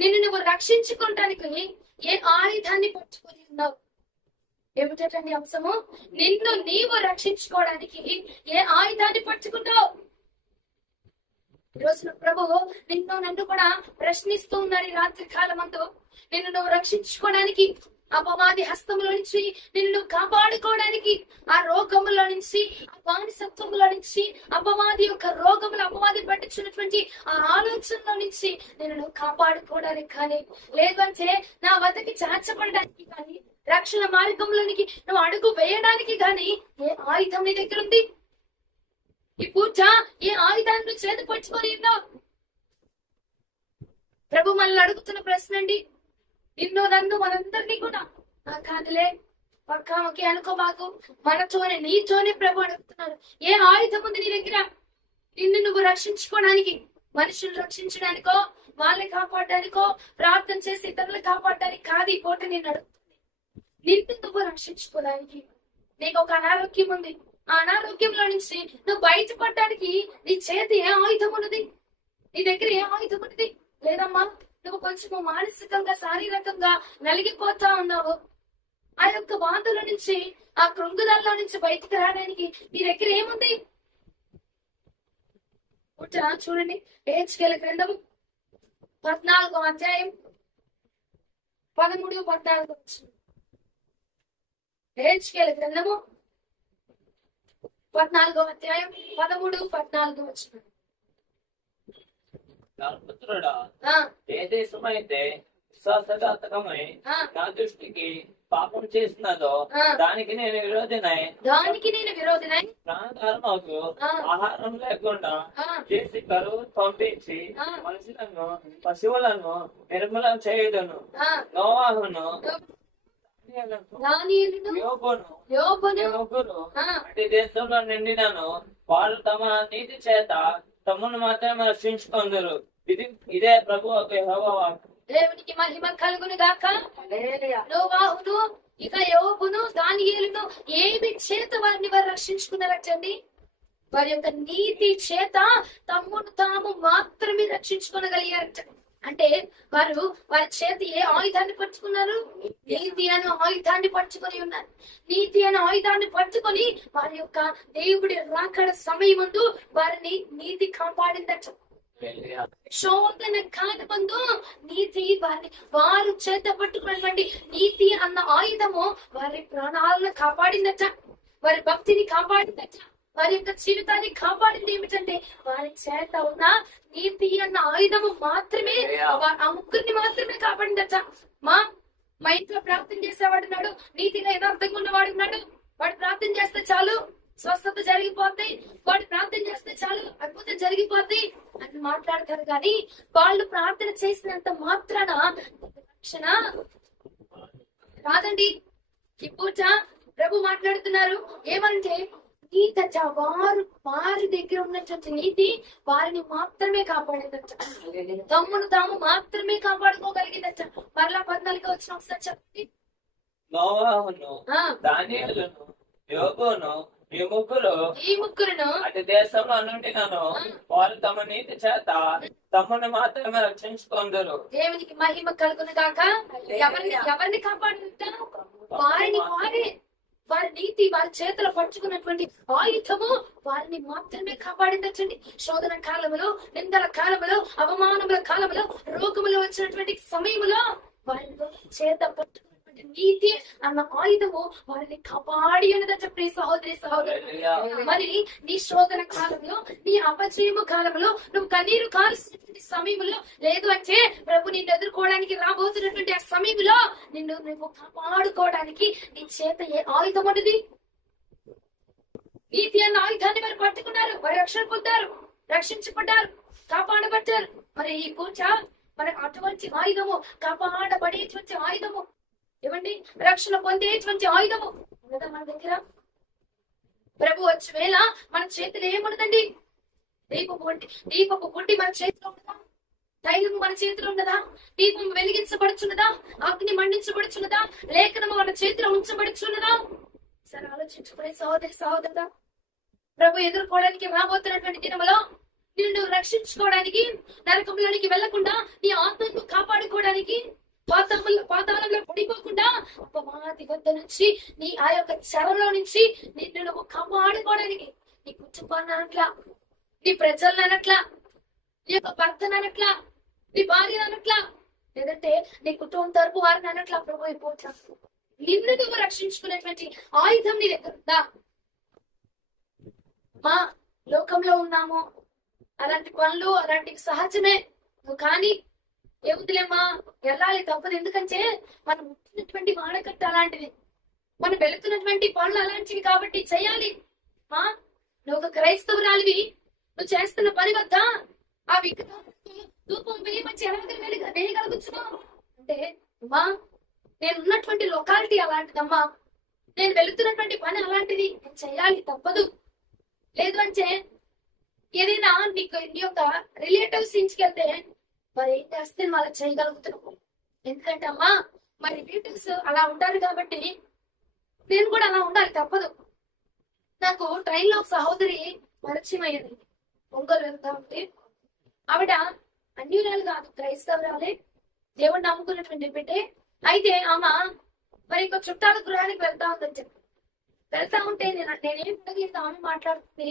నిన్ను నువ్వు రక్షించుకోవటానికి ఏ ఆయుధాన్ని పట్టుకొని ఉన్నావు? ఏమిటండి అంశము? నిన్ను నీవు రక్షించుకోవడానికి ఏ ఆయుధాన్ని పట్టుకున్నావు? ఈరోజు ప్రభువు నిన్ను నన్ను కూడా ప్రశ్నిస్తూ ఉన్నారు. ఈ రాత్రి కాలం అంతా నిన్ను నువ్వు రక్షించుకోవడానికి, అపవాది హస్తంలో నుంచి నిన్ను నువ్వు కాపాడుకోవడానికి, ఆ రోగములో నుంచి, ఆ బానిసత్వంలో నుంచి, అపవాది యొక్క రోగములు, అపవాది పట్టించినటువంటి ఆ ఆలోచనలో నుంచి నిన్ను నువ్వు కాపాడుకోవడానికి కానీ, లేదంటే నా వద్దకి చేర్చబడడానికి కానీ, రక్షణ మార్గంలోనికి నువ్వు అడుగు వేయడానికి గాని ఏ ఆయుధం నీ దగ్గర ఉంది? ఈ పూజ ఏ ఆయుధాన్ని నువ్వు చేతి పట్టుకొని ఉన్నావు? ప్రభు మనల్ని అడుగుతున్న ప్రశ్న అండి. నిన్ను నన్ను మనందరినీ కూడా కాదులే పక్కాకి అనుకోబాకు, మనతోనే నీతోనే ప్రభు అడుగుతున్నారు. ఏ ఆయుధం ఉంది నీ దగ్గర? నిన్ను నువ్వు రక్షించుకోవడానికి, మనుషులు రక్షించడానికో, వాళ్ళని కాపాడడానికో, ప్రార్థన చేసి ఇతరులు కాపాడడానికి కాదు ఈ పూట నేను అడుగుతుంది. నిన్ను నువ్వు రక్షించుకోవడానికి. నీకు ఒక అనారోగ్యం ఉంది, ఆ అనారోగ్యంలో నుంచి నువ్వు బయటపడడానికి నీ చేతి ఏ ఆయుధం ఉన్నది? నీ దగ్గర ఏ ఆయుధం ఉన్నది? లేదమ్మా, నువ్వు కొంచెం మానసికంగా, శారీరకంగా నలిగిపోతా ఉన్నావు. ఆ యొక్క బాధల నుంచి, ఆ కృంగుదల్లో నుంచి బయటకు రావడానికి నీ దగ్గర ఏముంది? చూడండి, హెచ్కేల గ్రంథము 14వ అధ్యాయం 13, 14 వచ్చింది. హెచ్కేల గ్రంథము 14వ అధ్యాయం 13, 14 వచ్చింది. పుత్రుడా, ఏ దేశమైతే విశ్వాసఘాతకమై నా దృష్టికి పాపం చేసినదో దానికి నేను విరోధినై ప్రాణాలకు ఆహారం లేకుండా చేసి కరువు పంపించి మనుషులను, పశువులను నిర్మూలన చేయుదును. నోవాహును, ముగ్గురు అటు దేశంలో నిండినను వారు తమ నీతి చేత తమ్మును మాత్రమే రక్షించుకుందరు. ఇదే ప్రభు యెహోవా వాక్కు. దేవునికి మహిమ కలుగును గాక. నోవాహును, ఇక యోబును, దానియేలును ఏమి చేత వారిని వారు రక్షించుకున్నారటండి? వారి యొక్క నీతి చేత తమ్మును తాము మాత్రమే రక్షించుకోగలిగారట. అంటే వారి చేతి ఏ ఆయుధాన్ని పట్టుకున్నారు? నీతి అనే ఆయుధాన్ని పట్టుకొని ఉన్నారు. నీతి అనే ఆయుధాన్ని పట్టుకొని వారి యొక్క దేవుడి రాకడ సమయం ముందు వారిని నీతి కాపాడిందట. శోధన కాలమందు నీతి వారు చేత పట్టుకున్నటువంటి నీతి అన్న ఆయుధము వారి ప్రాణాలను కాపాడిందట, వారి భక్తిని కాపాడిందట, వారి యొక్క జీవితాన్ని కాపాడింది. ఏమిటంటే వారి చేత ఉన్న నీతి అన్న ఆయుధము మాత్రమే ఆ ముగ్గురిని మాత్రమే కాపాడిందట. మా ఇంట్లో ప్రార్థన చేసేవాడున్నాడు, నీతిగా యథార్థంగా ఉన్నవాడు ఉన్నాడు, వాడు ప్రార్థన చేస్తే చాలు స్వస్థత జరిగిపోతాయి, వాడు ప్రార్థన చేస్తే చాలు అద్భుతం జరిగిపోతాయి అని మాట్లాడతారు. కానీ వాళ్ళు ప్రార్థన చేసినంత మాత్రాన రక్షణ కాదండి. ఈ పూట ప్రభు మాట్లాడుతున్నారు ఏమంటే, నీతట వారి దగ్గర ఉన్నటువంటి నీతి వారిని మాత్రమే కాపాడేదట, తమ్మును తాము మాత్రమే కాపాడుకోగలిగేదట. మరలా 14 వచ్చిన ఒకసారి చెప్పండి. నోవాహును, దానియేలును, యోబును ఈ ముగ్గురును అటు దేశంలో నుండినను వారు తమ నీతి చేత తమను మాత్రమే రక్షించుకుందరు. దేవునికి మహిమ కలుగును గాక. ఎవరిని కాపాడుకుంటారు? వారి నీతి వారి చేతులు పట్టుకున్నటువంటి ఆయుధము వారిని మాత్రమే కాపాడిందటండి. శోధన కాలంలో, నిందల కాలంలో, అవమానముల కాలంలో, రోగములు వచ్చినటువంటి సమయంలో వారి చేత పట్టుకున్నటువంటి నీతి అన్న ఆయుధము వారిని కాపాడి అన్నదట. ప్రియ సహోదరి సహోదరుడు, మరి నీ శోధన కాలంలో, నీ అపజయము కాలంలో, నువ్వు కన్నీరు కాల్సినటువంటి సమయంలో, లేదు అంటే ప్రభు నిన్ను ఎదుర్కోవడానికి రాబోతున్నటువంటి ఆ సమయంలో నువ్వు కాపాడుకోవడానికి నీ చేత ఏ ఆయుధం ఉన్నది? నీతి అన్న ఆయుధాన్ని వారు పట్టుకున్నారు, వారు రక్షణ పొందారు, రక్షించబడ్డారు, కాపాడబడ్డారు. మరి ఈ పూజ మనకు అటువంటి ఆయుధము, కాపాడబడేటువంటి ఆయుధము, ఏమండి రక్షణ పొందేటువంటి ఆయుధము ఉన్నదా మన దగ్గర? ప్రభు వచ్చే వేళ మన చేతిలో ఏమున్నదండి? దీపపు గుడ్డి మన చేతిలో ఉన్నదా? తైలం మన చేతిలో ఉన్నదా? దీపం వెలిగించబడుచున్నదా? అగ్ని మండించబడుచున్నదా? లేఖనము మన చేతిలో ఉంచబడుచున్నదా? సరే ఆలోచించుకునే సహోదరి సహోదరుడా, ప్రభు ఎదుర్కోవడానికి రాబోతున్నటువంటి దినములో నిన్ను రక్షించుకోవడానికి, నరకంలోనికి వెళ్లకుండా నీ ఆత్మను కాపాడుకో వద్ద నుంచి, నీ ఆ యొక్క చెరలో నుంచి నిన్ను నువ్వు కాపాడుకోవడానికి నీ కుటుంబాన్ని అనట్లా, నీ ప్రజలను అనట్లా, నీ యొక్క భర్తను అనట్లా, నీ భార్య అనట్లా, లేదంటే నీ కుటుంబం తరపు వారిని అనట్లా. ప్రభు అయిపోతా నిన్ను నువ్వు రక్షించుకునేటువంటి ఆయుధం నీ దగ్గర ఉందా? మా లోకంలో ఉన్నాము, అలాంటి పనులు అలాంటివి సహజమే. నువ్వు కానీ ఏముందిలేమ్మా, వెళ్ళాలి తప్పదు. ఎందుకంటే మనం ఉంటున్నటువంటి వాడకట్ట అలాంటివి, మనం వెళుతున్నటువంటి పనులు అలాంటివి కాబట్టి చెయ్యాలి. మా నువ్వు ఒక క్రైస్తవురాలివి, నువ్వు చేస్తున్న పని వద్ద ఆ విగ్రహం ధూపం వేయమని ఎలాగ వేయగలుగుతున్నావు అంటే, అమ్మా నేను ఉన్నటువంటి లొకాలిటీ అలాంటిదమ్మా, నేను వెళుతున్నటువంటి పని అలాంటిది, నేను చెయ్యాలి తప్పదు. లేదు అంటే ఏదైనా నీకు నీ యొక్క రిలేటివ్స్ ఇంటికి వెళ్తే మరి ఏం చేస్తే వాళ్ళకి చేయగలుగుతున్నావు. ఎందుకంటే అమ్మా మా రిలేటివ్స్ అలా ఉంటారు కాబట్టి నేను కూడా అలా ఉండాలి తప్పదు. నాకు ట్రైన్ లో ఒక సహోదరి పరిచయం అయ్యింది. ఒంగోలు వెళ్తా ఉంటే ఆవిడ అన్యురాలు కాదు, క్రైస్తవురాలే, దేవుడు నమ్ముకున్నటువంటి బిడ్డే. అయితే ఆమె మరి ఇంకో చుట్టాల గృహానికి వెళ్తా ఉందని చెప్పి వెళ్తా ఉంటే నేనేం ఉండగలేదు. ఆమె మాట్లాడుతుంది,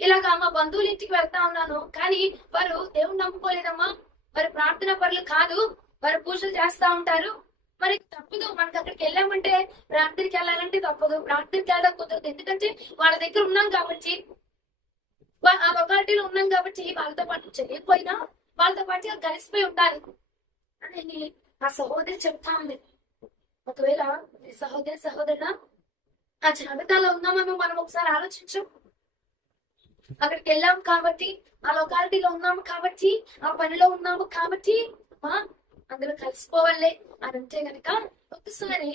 ఇలాగా మా బంధువుల ఇంటికి వెళ్తా ఉన్నాను, కానీ వారు దేవుడు నమ్ముకోలేదమ్మా, మరి ప్రార్థన పనులు కాదు, వారు పూజలు చేస్తా ఉంటారు, మరి తప్పదు. మనకి అక్కడికి వెళ్ళామంటే ప్రార్థనకి వెళ్ళాలంటే తప్పదు, ప్రార్థనకి వెళ్ళడం కుదరదు. ఎందుకంటే వాళ్ళ దగ్గర ఉన్నాం కాబట్టి, ఆ లొకాలిటీలో ఉన్నాం కాబట్టి వాళ్ళతో పాటు చేయకపోయినా వాళ్ళతో పాటు కలిసిపోయి ఉండాలి అని ఆ సహోదరి చెప్తా ఉంది. ఒకవేళ సహోదరుడా ఆ జాబితాలో ఉన్నామేమో మనం ఒకసారి ఆలోచించు. అక్కడికి వెళ్ళాము కాబట్టి, ఆ లొకాలిటీలో ఉన్నాము కాబట్టి, ఆ పనిలో ఉన్నాము కాబట్టి అందులో కలిసిపోవాలే అని అంటే గనక ఒకసారి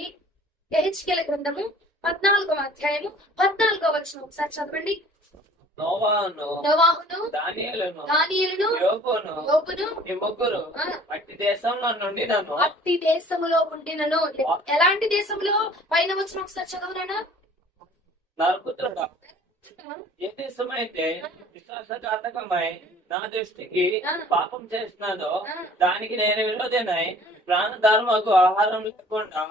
యెహెజ్కేలు గ్రంథము 14వ అధ్యాయము 14వ వచనం ఒకసారి చదవండి. నోవాహును, దానియేలును, యోబును ఈ ముగ్గురు అట్టి దేశంలో నుండి అట్టి దేశములో ఉండినను. ఎలాంటి దేశంలో? పైన వచ్చిన ఒకసారి చదవనా? నరపుత్రుడా, ఏ దేశమైతే విశ్వాసఘాతకమై నా దృష్టికి పాపం చేసినాదో దానికి నేను విరోధనై ప్రాణధర్మకు ఆహారం లేకుండా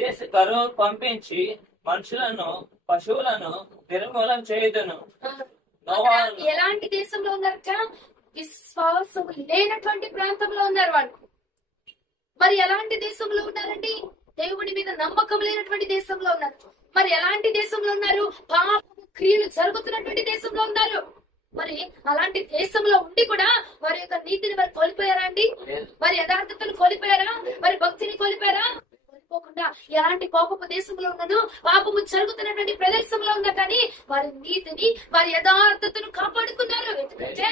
దేశ కరువు పంపించి మనుషులను పశువులను నిర్మూలన చేయుదును. ఎలాంటి దేశంలో ఉన్నారట? విశ్వాసం లేనటువంటి ప్రాంతంలో ఉన్నారు వాళ్ళు. మరి ఎలాంటి దేశంలో ఉన్నారండి? దేవుడి మీద నమ్మకం లేనటువంటి దేశంలో ఉన్నారు. మరి ఎలాంటి దేశంలో ఉన్నారు? పాప క్రియలు జరుగుతున్నటువంటి దేశంలో ఉన్నారు. మరి అలాంటి దేశంలో ఉండి కూడా వారి యొక్క నీతిని వారు కోల్పోయారా అండి? వారి యథార్థతను కోల్పోయారా? వారి భక్తిని కోల్పోయారా? కోల్పోకుండా ఎలాంటి పాపపు దేశంలో ఉన్నదో, పాపము జరుగుతున్నటువంటి ప్రదేశంలో ఉన్నా కానీ వారి నీతిని వారి యథార్థతను కాపాడుకున్నారు. ఎందుకంటే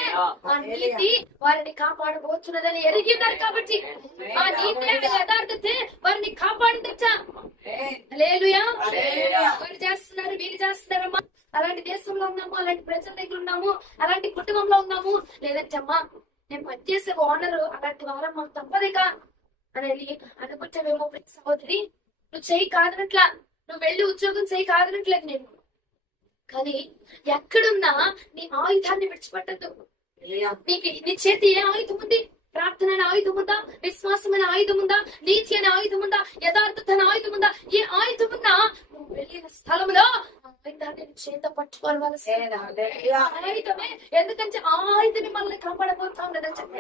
ఆ నీతి వారిని కాపాడబోతున్నదని ఎరిగినారు కాబట్టి, ఆ నీతి యథార్థతే వారిని కాపాడిందచ్చా. హల్లెలూయా. వారు చేస్తున్నారు, వీరు చేస్తున్నారమ్మా. అలాంటి దేశంలో ఉన్నాము, అలాంటి ప్రజల దగ్గర ఉన్నాము, అలాంటి కుటుంబంలో ఉన్నాము. లేదంటే అమ్మా నేను పనిచేసే ఓనరు అలాంటి వారం మాకు తప్పదేగా అనేది అనుకుంటావేమో సహోదరి. నువ్వు చెయ్యి కాదనట్లా, నువ్వు వెళ్ళి ఉద్యోగం చెయ్యి కాదనట్లేదు నేను, కానీ ఎక్కడున్నా నీ ఆయుధాన్ని విడిచిపెట్టద్దు. నీకు నీ చేతి ఏ ఆయుధం ఉంది? ప్రార్థన అనే ఆయుధం ఉందా? విశ్వాసం అనే ఆయుధం ఉందా? నీతి అనే ఆయుధం ఉందా? యథార్థత అనే ఆయుధం ఉందా? ఏ ఆయుధం ఉన్నా నువ్వు వెళ్ళిన స్థలంలో ఆయుధాన్ని చేత పట్టుకోవాల్సి ఆయుధమే. ఎందుకంటే ఆ ఆయుధం మనల్ని కాపాడబోతా ఉండదని చెప్పి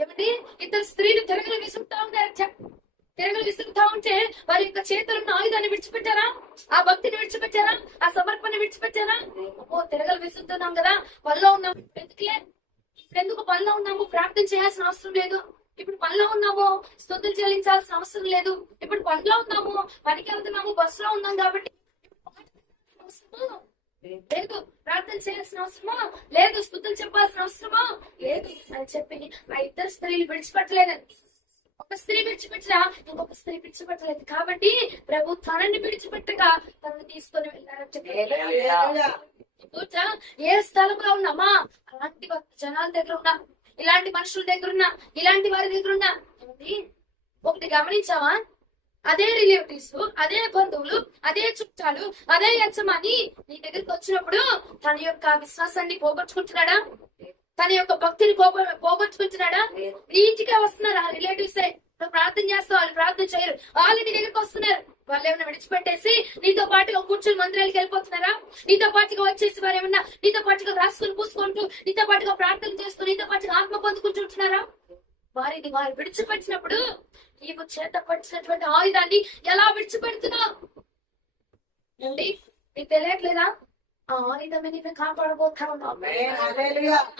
ఏమండి, ఇద్దరు స్త్రీలు తిరగలు విసురుతా ఉన్నారు. తిరగలు విసురుతా ఉంటే వారి యొక్క చేతులను ఆయుధాన్ని విడిచిపెట్టారా? ఆ భక్తిని విడిచిపెట్టారా? ఆ సమర్పణ విడిచిపెట్టారా? తిరగలు విసురుతున్నాం కదా, పనిలో ఉన్నాం, ఎందుకు పనిలో ఉన్నాము? ప్రార్థన చేయాల్సిన అవసరం లేదు. ఇప్పుడు పనిలో ఉన్నాము, స్తుతులు చెల్లించాల్సిన అవసరం లేదు. ఇప్పుడు పనిలో ఉన్నాము, పనికి వెళ్తున్నాము, బస్సులో ఉన్నాం కాబట్టి లేదు. ప్రార్థన చేయాల్సిన అవసరమా లేదు, స్తుతులు చెప్పాల్సిన అవసరమా లేదు అని చెప్పి ఆ ఇద్దరు స్త్రీలు విడిచిపెట్టలేదని. ఒక స్త్రీ విడిచిపెట్టరా, ఇంకొక స్త్రీ విడిచిపెట్టలేదు. కాబట్టి ప్రభు తనని విడిచిపెట్టగా తనని తీసుకొని వెళ్ళారని చెప్పి ఏ స్థలంలో ఉన్నామా అలాంటి జనాల దగ్గర ఉన్నా, ఇలాంటి మనుషుల దగ్గర ఉన్నా, ఇలాంటి వారి దగ్గర ఉన్నా. ఒకటి గమనించావా? అదే రిలేటివ్స్, అదే బంధువులు, అదే చుట్టాలు, అదే యజమాని నీ దగ్గరికి వచ్చినప్పుడు తన యొక్క విశ్వాసాన్ని పోగొట్టుకుంటున్నాడా? తన యొక్క భక్తిని పోగొట్టుకుంటున్నాడా? నీ ఇంటికే వస్తున్నారు ఆ రిలేటివ్సే. నువ్వు ప్రార్థన చేస్తావు, వాళ్ళు ప్రార్థన చేయరు. వాళ్ళు నీ దగ్గరికి వస్తున్నారు, వాళ్ళు ఏమైనా విడిచిపెట్టేసి నీతో పాటుగా కూర్చొని మందిరాలకు వెళ్ళిపోతున్నారా? నీతో పాటుగా వచ్చేసి వారు ఏమన్నా నీతో పాటుగా రాసుకుని పూసుకుంటూ, నీతో పాటుగా ప్రార్థన చేస్తూ, నీతో పాటుగా ఆత్మ పొందుకుంటుంటున్నారా? వారిని వారు విడిచిపెట్టినప్పుడు నీవు చేత పట్టినటువంటి ఆయుధాన్ని ఎలా విడిచిపెడుతున్నావు అండి? నీకు తెలియట్లేదా? ఆ ఆయుధమే నీకు కాపాడబోతా ఉన్నాం.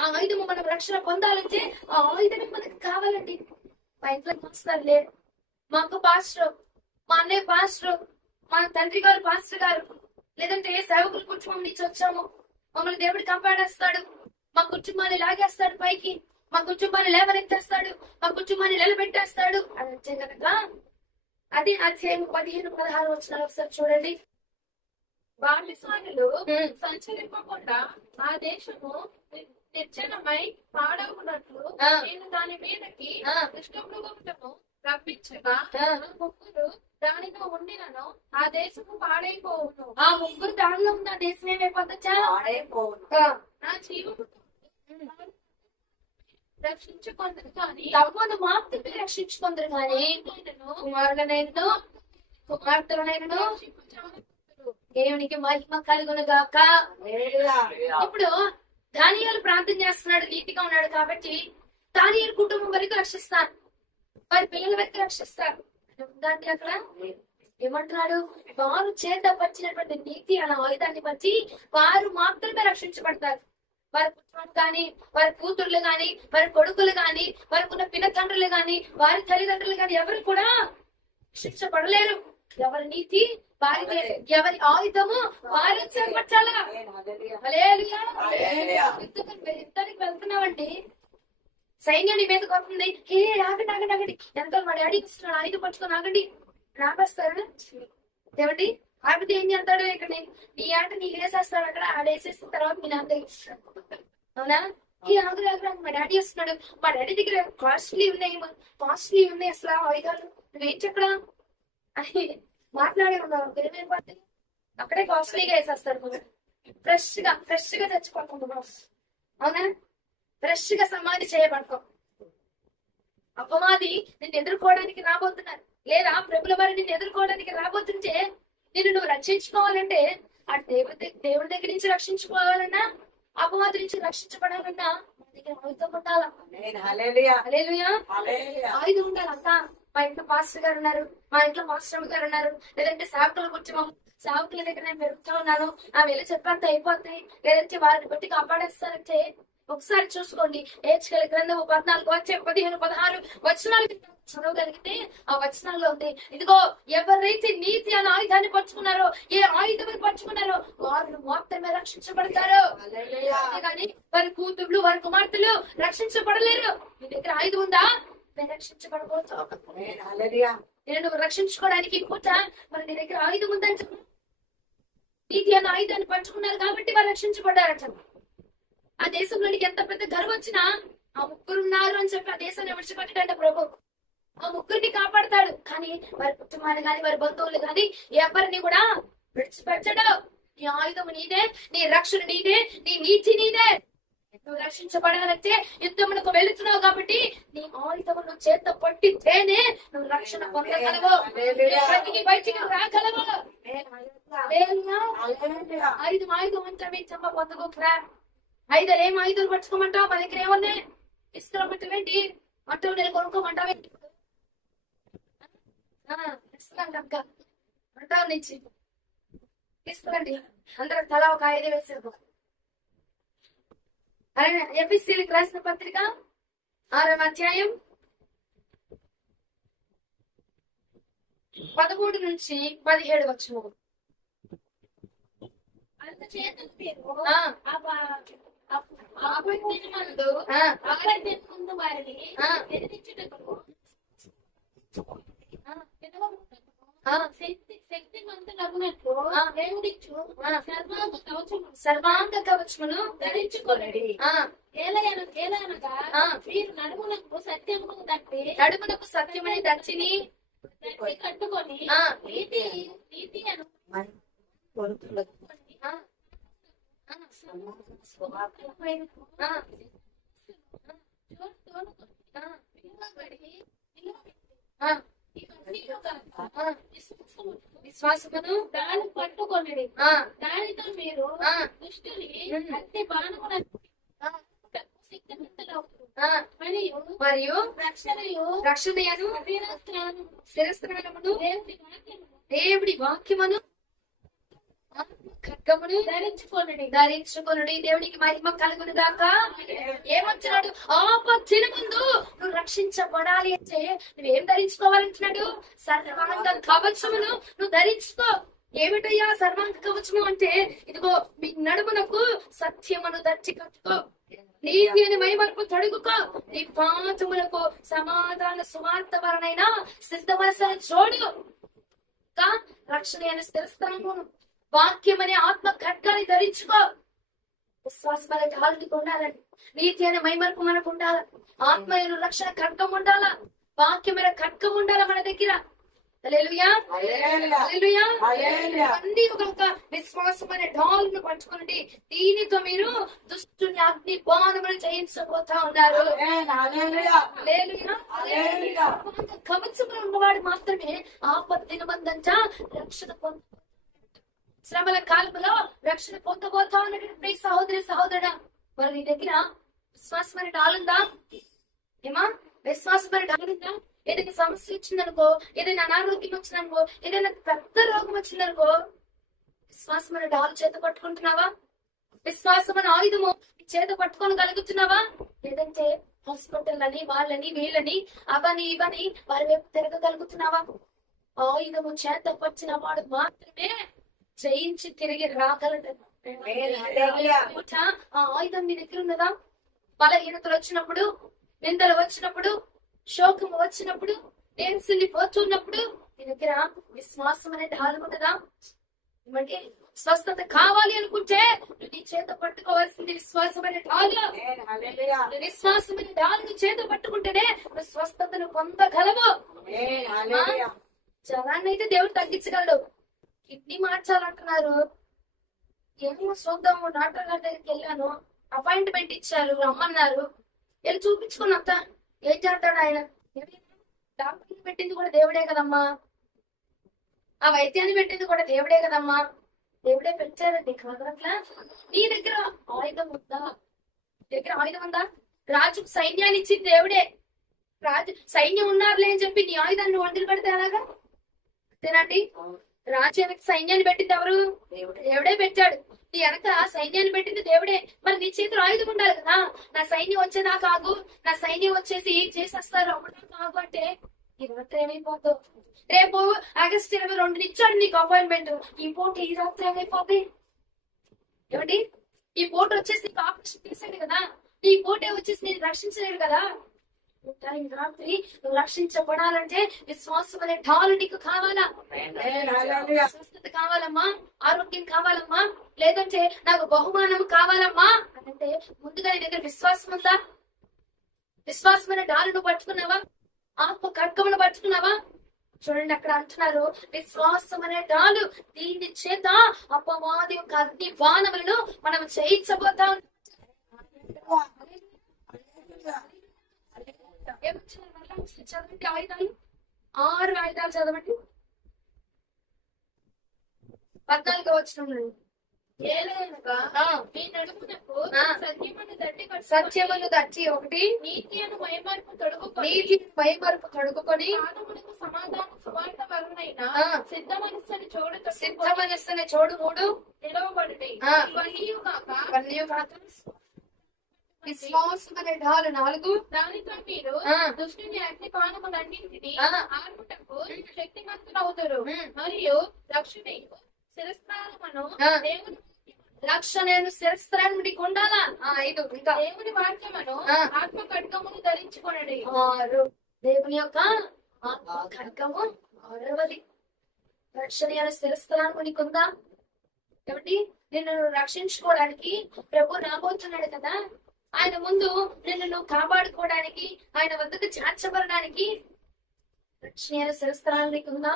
ఆ ఆయుధము మనం రక్షణ పొందాలంటే ఆ ఆయుధమే మనకు కావాలండి. మా ఇంట్లో మాస్టర్ లేరు, మా అక్క పాస్టర్, మా అన్నయ్య పాస్టర్, మా తండ్రి గారు పాస్టర్ గారు, లేదంటే సేవకుల కుటుంబం నుంచి వచ్చాము, మమ్మల్ని దేవుడు కాపాడేస్తాడు, మా కుటుంబాన్ని లాగేస్తాడు పైకి, మా కుటుంబాన్ని లేవనెత్తేస్తాడు, మా కుటుంబాన్ని నిలబెట్టేస్తాడు అని అంటే కనుక అది అధ్యాయం 15-16 వచనాలు ఒకసారి చూడండి. బానిసలు సంచరింపకుండా ఆ దేశము నిర్జనమై పాడవునట్లు నేను దాని మీదకి దుష్టమృగములను రప్పించగా ముగ్గురు దానిలో ఉండినను ఆ దేశము పాడైపోవును. ఆ ముగ్గురు దానిలో ఉన్న దేశం ఏమైపోతా నా జీవము రక్షించుకుందరు కానీ తమను మాత్రమే రక్షించుకుందరు కానీ కుమారులనైనను కుమార్తెలనైనను దేవునికి మహిమ కలుగును గాక. ఇప్పుడు దానియేలు ప్రార్థన చేస్తున్నాడు, నీతిగా ఉన్నాడు కాబట్టి దానియేలు కుటుంబం వరకు రక్షిస్తాను, వారి పిల్లల వరకు రక్షిస్తారు ఉందండి. అక్కడ ఏమంటున్నాడు? వారు చేత పట్టినటువంటి నీతి అనే ఆయుధాన్ని బట్టి వారు మాత్రమే రక్షించబడతారు. వారి కుటుంబం కానీ, వారి కూతుర్లు గాని, వారి కొడుకులు గాని, వారికి ఉన్న పినతండ్రులు గాని, వారి తల్లిదండ్రులు గాని ఎవరు కూడా రక్షించబడలేరు. ఎవరి నీతి వారిదే, ఎవరి ఆయుధము వారే చేపట్టాలా. యుద్ధానికి వెళ్తున్నామండి, సైన్యం నీ మీదకి వస్తుంది, ఏ ఆగండి ఆగండి ఆగండి, వెనకాల మా డాడీకి ఇస్తున్నాడు ఆయుధం పట్టుకొని ఆగండి ఆపేస్తాడు. ఏమండి ఆపితే ఏం చేస్తాడు? ఇక్కడ నీ ఆట నీకు వేసేస్తాడు, అక్కడ ఆడేసేసిన తర్వాత మీ నాన్న ఇస్తాడు. అవునా? ఈ ఆగురు ఆగురు మా డాడీ వస్తున్నాడు, మా డాడీ దగ్గర కాస్ట్లీ ఉన్నాయి అసలు ఆయుధాలు, నువ్వేం చెప్పడా అని మాట్లాడే ఉన్నావు. ఏమైపోతుంది? అక్కడే కాస్ట్లీగా వేసేస్తాడు. ఫ్రెష్ గా తెచ్చుకోకుండా, అవునా? ఫ్రెష్ గా సమాధి చేయబడుకో. అపవాది నిన్ను ఎదుర్కోవడానికి రాబోతున్నారు, లేదా ప్రభుల వారి నిన్ను ఎదుర్కోవడానికి రాబోతుంటే నిన్ను నువ్వు రక్షించుకోవాలంటే ఆ దేవుడి దగ్గర నుంచి రక్షించుకోవాలన్నా, అపవాది నుంచి రక్షించబడాలన్నా మన దగ్గర ఆయుధం ఉండాలా. ఆయుధం ఉండాలంతా. మా ఇంట్లో పాస్టర్ గారు ఉన్నారు, మా ఇంట్లో మాస్టర్ గారు ఉన్నారు, లేదంటే సేవకుల కుటుంబం, సేవకుల దగ్గర నేను పెరుగుతూ ఉన్నాను, ఆ వెళ్ళి చెప్పంత అయిపోతాయి, లేదంటే వారిని బట్టి కాపాడేస్తారంటే ఒకసారి చూసుకోండి. ఏడ్చుకెళ్ళి గ్రంథం 14-15-16 వచనాలు చదవగలిగితే ఆ వచనాల్లో ఉంది, ఇదిగో ఎవరైతే నీతి అనే ఆయుధాన్ని పట్టుకున్నారో, ఏ ఆయుధాన్ని పట్టుకున్నారో వారు మాత్రమే రక్షించబడతారు. అంతేగాని వారి కూతుర్లు వారి కుమార్తెలు రక్షించబడలేరు. మీ దగ్గర ఆయుధం ఉందా? నేను రక్షించబడబోతావు. నేను నువ్వు రక్షించుకోవడానికి కూత మరి నీ దగ్గర ఆయుధం ఉందని చెప్పు. నీతి అనే ఆయుధాన్ని పట్టుకున్నారు కాబట్టి వారు రక్షించబడ్డారట. ఆ దేశంలోనికి ఎంత పెద్ద గర్వం వచ్చినా ఆ ముగ్గురు ఉన్నారు అని చెప్పి ఆ దేశాన్ని విడిచిపెట్టాడంట ప్రభు. ఆ ముగ్గురిని కాపాడతాడు, కానీ వారి కుటుంబాన్ని గాని వారి బంధువులు గాని ఎవరిని కూడా విడిచిపెట్టడు. నీ ఆయుధము నీదే, నీ రక్షణ నీదే, నీ నీతి నీదే. నువ్వు రక్షించబడాలంటే యుద్ధమునకు వెళుతున్నావు కాబట్టి నీ ఆయుధము నువ్వు చేత పట్టితేనే నువ్వు రక్షణ పొందగలవు, బయటికి రాగలవు. ఆయుధం అంటే మీ చెమ్మ పొందుకోరా. ఐదారు ఏం ఆయుధాలు పట్టుకోమంటావు? మా దగ్గర ఏమన్నాయి? ఇస్తామంటావేంటి? అంటావు నేను కొనుక్కోమంటావేంటి? ఇస్తాండి అక్క అంటావు నుంచి ఇస్తాండి. అందరూ తలా ఒక ఆయుధం వేసారు. అలాగే ఎఫెసీయులకు రాసిన పత్రిక 6వ అధ్యాయం 13-17 వచనం. అందుచేత మీరు ముందు వారిని ఎదిరించుటకు శక్తివంతులగునట్లు దేవుడిచ్చు సర్వాంగ కవచమును ధరించుకొనడి. ఏలయనగా మీరు నడుమునకు సత్యమని దచ్చిని కట్టుకొని నీతి అను ఆ, ఇవన్నీ కాక ఆ, విశ్వాసము విశ్వాసమును దాని పట్టుకొనడి. ఆ, దానితో మీరు ఆ, దుష్టుని ఉమ్. అట్టి బాణములను ఆ, శక్తిమంతులవుతారు. ఆ, మరియు మరియు రక్షణయను శరీరస్త్రాణము శిరస్త్రాణమును దేవుని వాక్యమును దేవుడి వాక్యమును ఖడ్గమును ధరించుకొనుడి. దేవునికి మహిమ కలుగును గాక. ఏమంటున్నాడు? ఆపత్తిన ముందు నువ్వు రక్షించబడాలి అంటే నువ్వేం ధరించుకోవాలంటున్నాడు? సర్వాంగ కవచమును నువ్వు ధరించుకో. ఏమిటయ్యా సర్వాంగ కవచము అంటే? ఇదిగో మీ నడుమునకు సత్యమును దట్టి కట్టుకో, నీతి అని మైమరుపు తొడుగుకో, నీ పాదములకు సమాధాన సువార్త వలనైనా సిద్ధమనసను చూడు. రక్షణ అయిన స్థిరస్థానము వాక్యం అనే ఆత్మ ఖడ్గాన్ని ధరించుకో. విశ్వాసం అనే ఢాలునికి ఉండాలండి. నీతి అనే మైమరుపు మనకు ఉండాలి. ఆత్మీయ రక్షణ ఖడ్గం ఉండాలా, వాక్యమైన ఖడ్గం ఉండాలా మన దగ్గర. హల్లెలూయా, హల్లెలూయా. అన్ని ఒక విశ్వాసం అనే ఢాలును పట్టుకుని దీనితో మీరు దుష్టుని అగ్ని బాణములు జయించబోతా ఉన్నారు. హల్లెలూయా. కవచములు ఉన్నవాడు మాత్రమే ఆపత్తిన మందంతా రక్షణ పొంద, శ్రమల కాలంలో రక్షణ పొందబోతా ఉన్నటువంటి సహోదరి సహోదరుడా, మరి నీ దగ్గర విశ్వాసమైన డాలుందా? ఏమా విశ్వాసమైన డాలుందా? ఏదైనా సమస్య వచ్చిందనుకో, ఏదైనా అనారోగ్యం వచ్చిందనుకో, ఏదైనా పెద్ద రోగం వచ్చిందనుకో, విశ్వాసమైన డాలు చేత పట్టుకుంటున్నావా? విశ్వాసమైన ఆయుధము చేత పట్టుకోగలుగుతున్నావా? లేదంటే హాస్పిటల్ అని వాళ్ళని వీళ్ళని అవని ఇవని వారి వైపు తిరగగలుగుతున్నావా? ఆయుధము చేత పట్టిన వాడు మాత్రమే జయించి తిరిగి రాగలడు. ఆ ఆయుధం మీ దగ్గర ఉన్నదా? బలహీనతలు వచ్చినప్పుడు, నిందలు వచ్చినప్పుడు, శోకము వచ్చినప్పుడు, పోతున్నప్పుడు నీ దగ్గర విశ్వాసం అనే ఢాలు ఉన్నదా? ఏమంటే స్వస్థత కావాలి అనుకుంటే నీ చేత పట్టుకోవాల్సింది విశ్వాసమైన ఢాలు. విశ్వాసమైన ఢాలు చేత పట్టుకుంటేనే నువ్వు స్వస్థతను పొందగలవు. జనాన్ని అయితే దేవుడు తగ్గించగలడు. కిడ్నీ మార్చాలంటున్నారు, ఏమో చూద్దాము. డాక్టర్ గారి దగ్గరికి వెళ్ళాను, అపాయింట్మెంట్ ఇచ్చారు, రమ్మన్నారు. వెళ్ళి చూపించుకున్నంత ఏం చేస్తాడు ఆయన? డాక్టర్ పెట్టింది కూడా దేవుడే కదమ్మా, ఆ వైద్యాన్ని పెట్టింది కూడా దేవుడే కదమ్మా. దేవుడే పెట్టారండి కాదట్లా. నీ దగ్గర ఆయుధం ఉందా? దగ్గర ఆయుధం ఉందా? రాజుకు సైన్యాన్ని ఇచ్చింది దేవుడే. రాజు సైన్యం ఉన్నారులే అని చెప్పి నీ ఆయుధాన్ని వంటలు పెడితే అలాగా అంతేనండి. రాజు వెనక సైన్యాన్ని పెట్టింది ఎవరు? దేవుడే పెట్టాడు. నీ వెనక సైన్యాన్ని పెట్టింది దేవుడే. మరి నీ చేతిలో ఆయుధం ఉండాలి కదా. నా సైన్యం వచ్చేదా కాదు, నా సైన్యం వచ్చేసి చేసేస్తారు అప్పుడు కాదు అంటే ఈ రాత్రి ఏమైపోతావు? రేపు ఆగస్టు 22 ఇచ్చాడు నీకు అపాయింట్మెంట్. ఈ పూట ఈ రాత్రి ఏమైపోద్ది? ఏమిటి ఈ పూట వచ్చేసి నీకు ఆపరేషన్ చేశాడు కదా, నీ పూటే వచ్చేసి నేను రక్షించలేడు కదా. ఈ రాత్రి నువ్వు రక్షించబడాలంటే విశ్వాసం అనే ఢాలు నీకు కావాలా? స్వస్థత కావాలమ్మా, ఆరోగ్యం కావాలమ్మా, లేదంటే నాకు బహుమానం కావాలమ్మా అంటే ముందుగా నీ దగ్గర విశ్వాసం ఉందా? విశ్వాసం అనే ఢాలు నువ్వు పట్టుకున్నావా? ఆత్మ ఖడ్గమును పట్టుకున్నావా? చూడండి అక్కడ అంటున్నారు, విశ్వాసం అనే డాలు, దీని చేత అపవాది యొక్క అగ్ని బాణములను మనం చేయించబోతాం. చదవండి ఆయుధాలు, 6 ఆయుధాలు చదవండి. 14వ వచనంలో సత్యమును దచ్చి ఒకటి, నీతి అను మైమరుపు తొడుగుకొని, నీతి మైమరుపు తొడుగుకొని, సమాధాన సువార్త వలనైనా సిద్ధ మనస్సుని సిద్ధ మనస్సుని చూడు 3 నిలవబడుడి. విశ్వాసం అనే ఢాలు 4. దానితో మీరు దుష్టుని అగ్ని పానములన్నింటినీ ఆర్పుటకు శక్తిమంతులవుతారు. మరియు రక్షణ శిరస్త్రాలను దేవుని రక్షణను శిరస్త్రాన్ని నీకు ఉండాలా? 5 ఇంకా దేవుని వాక్యమును ఆత్మ ఖడ్గమును ధరించుకొనడి. 6 దేవుని యొక్క ఆత్మ ఖడ్గము. 6వది రక్షణ అనే శిరస్త్రాన్ని నీకుందా? ఏమిటి నిన్ను రక్షించుకోవడానికి ప్రభు రాబోతున్నాడు కదా, ఆయన ముందు నిన్ను నువ్వు కాపాడుకోవడానికి, ఆయన వద్దకు చేర్చబడడానికి రక్షణ శిరస్త్రాన్ని నీకుందా?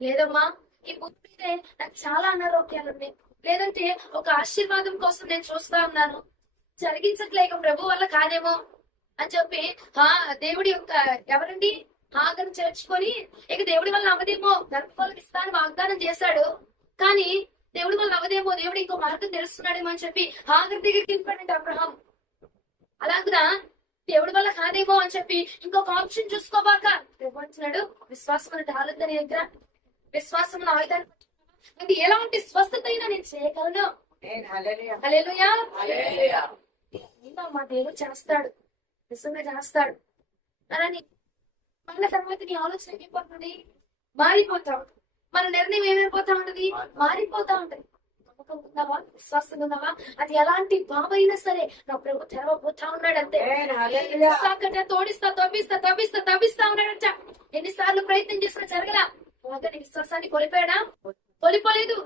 లేదమ్మా, ఈ భూమి మీదే నాకు చాలా అనారోగ్యాలు ఉన్నాయి, లేదంటే ఒక ఆశీర్వాదం కోసం నేను చూస్తా ఉన్నాను, జరిగించట్లేక ప్రభు వల్ల కాదేమో అని చెప్పి దేవుడి యొక్క ఎవరండి హాగరు చేర్చుకొని ఇక దేవుడి వల్ల అవదేమో గర్భఫలం ఇస్తానని వాగ్దానం చేశాడు. కానీ దేవుడి వల్ల అవదేమో, దేవుడు ఇంకో మార్గం తెలుస్తున్నాడేమో అని చెప్పి హాగర్ దగ్గరికి వెళ్ళిపోయాడంట అబ్రహాం. అలాగునా దేవుడి వల్ల కాదేమో అని చెప్పి ఇంకొక ఆప్షన్ చూసుకోబాక అంటున్నాడు, విశ్వాసం డాలద్దని దగ్గర విశ్వాసం ఆయుధాన్ని అది ఎలాంటి స్వస్థత అయినా నేను చేయగలను. హల్లెలూయా. మా దేవుడు చేస్తాడు, నిజంగా చేస్తాడు అని మళ్ళీ తర్వాత నీ ఆలోచన ఏమైపోతుంది, మారిపోతా ఉంటుంది. మన నిర్ణయం ఏమైపోతా ఉంటది, మారిపోతా ఉంటది. నమ్మకం ఉందావా, విశ్వాసం ఉందావా, అది ఎలాంటి బాబైనా సరే నా ప్రభు తెరవబోతా ఉన్నాడు అంతే. తోడిస్తా తవ్విస్తా ఉన్నాడంట. ఎన్నిసార్లు ప్రయత్నం చేసినా జరగలా. నీ విశ్వాసాన్ని కొలిపాడా, కొలిపోలేదు.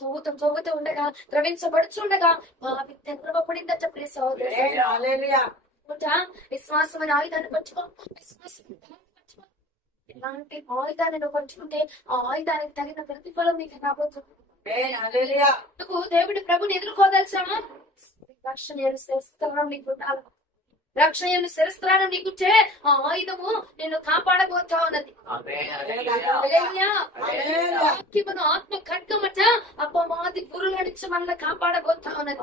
తోగుతూ ఉండగా, ద్రవించబడుచుండగా బావి తెరవబడిందట. విశ్వాసం అనే ఆయుధాన్ని పంచుకో, విశ్వాసం ఎలాంటి ఆయుధాన్ని నువ్వు పంచుకుంటే ఆ ఆయుధానికి తగిన ప్రతిఫలం నీకు రాబోతుంది. నువ్వు దేవుడి ప్రభుని ఎదుర్కోదలిచామా, రక్షణ శిరస్త్రాణం నీకు ఉండాలి. రక్షణ శిరస్త్రాణం నీకుంటే ఆ ఆయుధము నిన్ను కాపాడబోతా ఉన్నది. ఆత్మ ఖడ్గమట అపవాది గురుల నుంచి మనల్ని కాపాడబోతా ఉన్నది.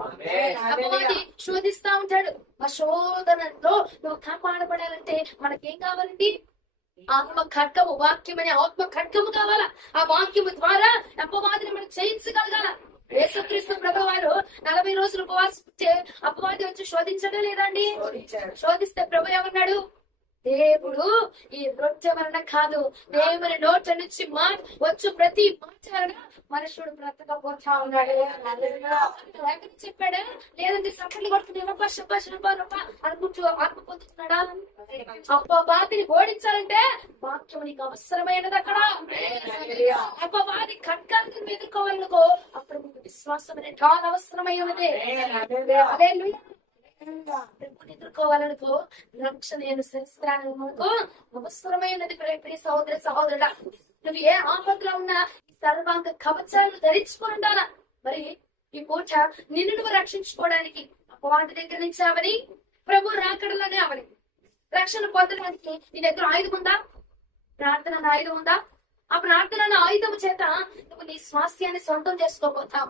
అపవాది శోధిస్తా ఉంటాడు. ఆ శోధనలో నువ్వు కాపాడబడాలంటే మనకేం కావాలండి, ఆత్మ ఖడ్గము, వాక్యం అనే ఆత్మ ఖడ్గము కావాలా. ఆ వాక్యము ద్వారా అపవాదిని మనం జయించగలగాల. యేసుక్రీస్తు ప్రభు వారు 40 రోజులు ఉపవాసిస్తే అపవాది వచ్చి శోధించడం లేదండి. శోధిస్తే ప్రభు ఏమన్నాడు, దేవుడు ఈ రొట్టె వలన కాదు, దేవుని నోట నుంచి వచ్చు ప్రతి మాట వలన మనుషుడు బ్రతకపోతా ఉన్నాడు చెప్పాడా, లేదంటే సఫర్లు కొడుతున్నాడు అనుకుంటూ ఆత్మ పొందుతున్నాడా. అపవాదిని ఓడించాలంటే వాక్యం నీకు అవసరమైనది. అక్కడ అపవాది ఖడ్గాన్ని ఎదుర్కోవాలనుకో అప్పుడు మీకు విశ్వాసం అనేది చాలా అవసరమైనదే. ఎదుర్కోవాలనుకో రక్షణ శస్త్రాలనుకో అవసరమైనది. ప్రియ సహోదర సహోదరుడా, నువ్వు ఏ ఆపదలో ఉన్నా సర్వాంగ కవచాలను ధరించుకొని ఉండాలా. మరి ఈ పూట నిన్ను నువ్వు రక్షించుకోవడానికి అపవాది దగ్గర నుంచి అవని, ప్రభు రాకడలోనే అవని రక్షణ పొందడానికి నీ దగ్గర ఆయుధం ఉందా, ప్రార్థన ఆయుధం ఉందా? ఆ ప్రార్థన ఆయుధం చేత నువ్వు నీ స్వాస్థ్యాన్ని సొంతం చేసుకోబోతావు.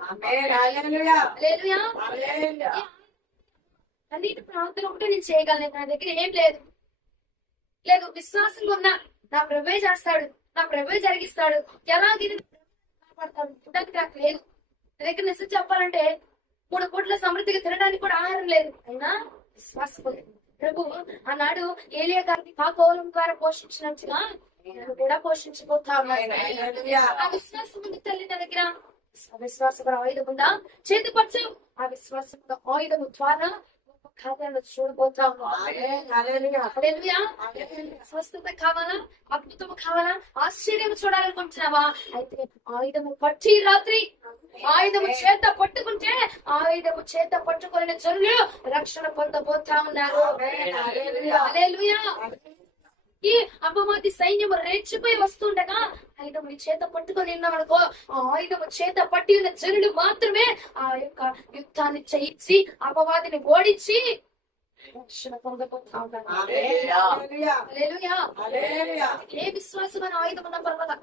అన్నిటి ప్రార్థన ఒకటి నేను చేయగలను, నా దగ్గర ఏం లేదు. విశ్వాసంగా ఉన్నా నా ప్రభే చేస్తాడు, నా ప్రభే జరిగిస్తాడు, ఎలాగైనా కాపాడతాడు. చూడడానికి నాకు లేదు. నా దగ్గర నిజం చెప్పాలంటే 3 పూట్ల సమృద్ధిగా తినడానికి కూడా ఆహారం లేదు. అయినా విశ్వాసం ఉంది. ప్రభు ఆనాడు ఏలియా గారిని కాకోలం ద్వారా పోషించినట్టుగా నేను కూడా పోషించబోతా ఉన్నాను. ఆ విశ్వాసం ఉంది తల్లి నా దగ్గర. అవిశ్వాసం ఆయుధం ఉందా, చేతిపరచు. ఆ విశ్వాసం ఆయుధము ద్వారా ఖాతాను చూడబోతా స్వస్థత కావాలా, అద్భుతము కావాలా, ఆశ్చర్యం చూడాలనుకుంటున్నావా? అయితే ఆయుధము పట్టి రాత్రి ఆయుధము చేత పట్టుకుంటే ఆయుధము చేత పట్టుకుని జనులు రక్షణ పొందబోతా ఉన్నారు. హల్లెలూయా. ఈ అపవాది సైన్యము రెచ్చిపోయి వస్తుండగా ఆయుధము చేత పట్టుకొని ఉన్నామనుకో, ఆ ఆయుధము చేత పట్టి ఉన్న జనులు మాత్రమే ఆ యొక్క యుద్ధాన్ని చేయించి అపవాదిని ఓడించి రక్షణ పొందబోతా ఉన్నారు. హల్లెలూయా. ఏ విశ్వాసమైన ఆయుధం ఉన్నా పర్వాలా,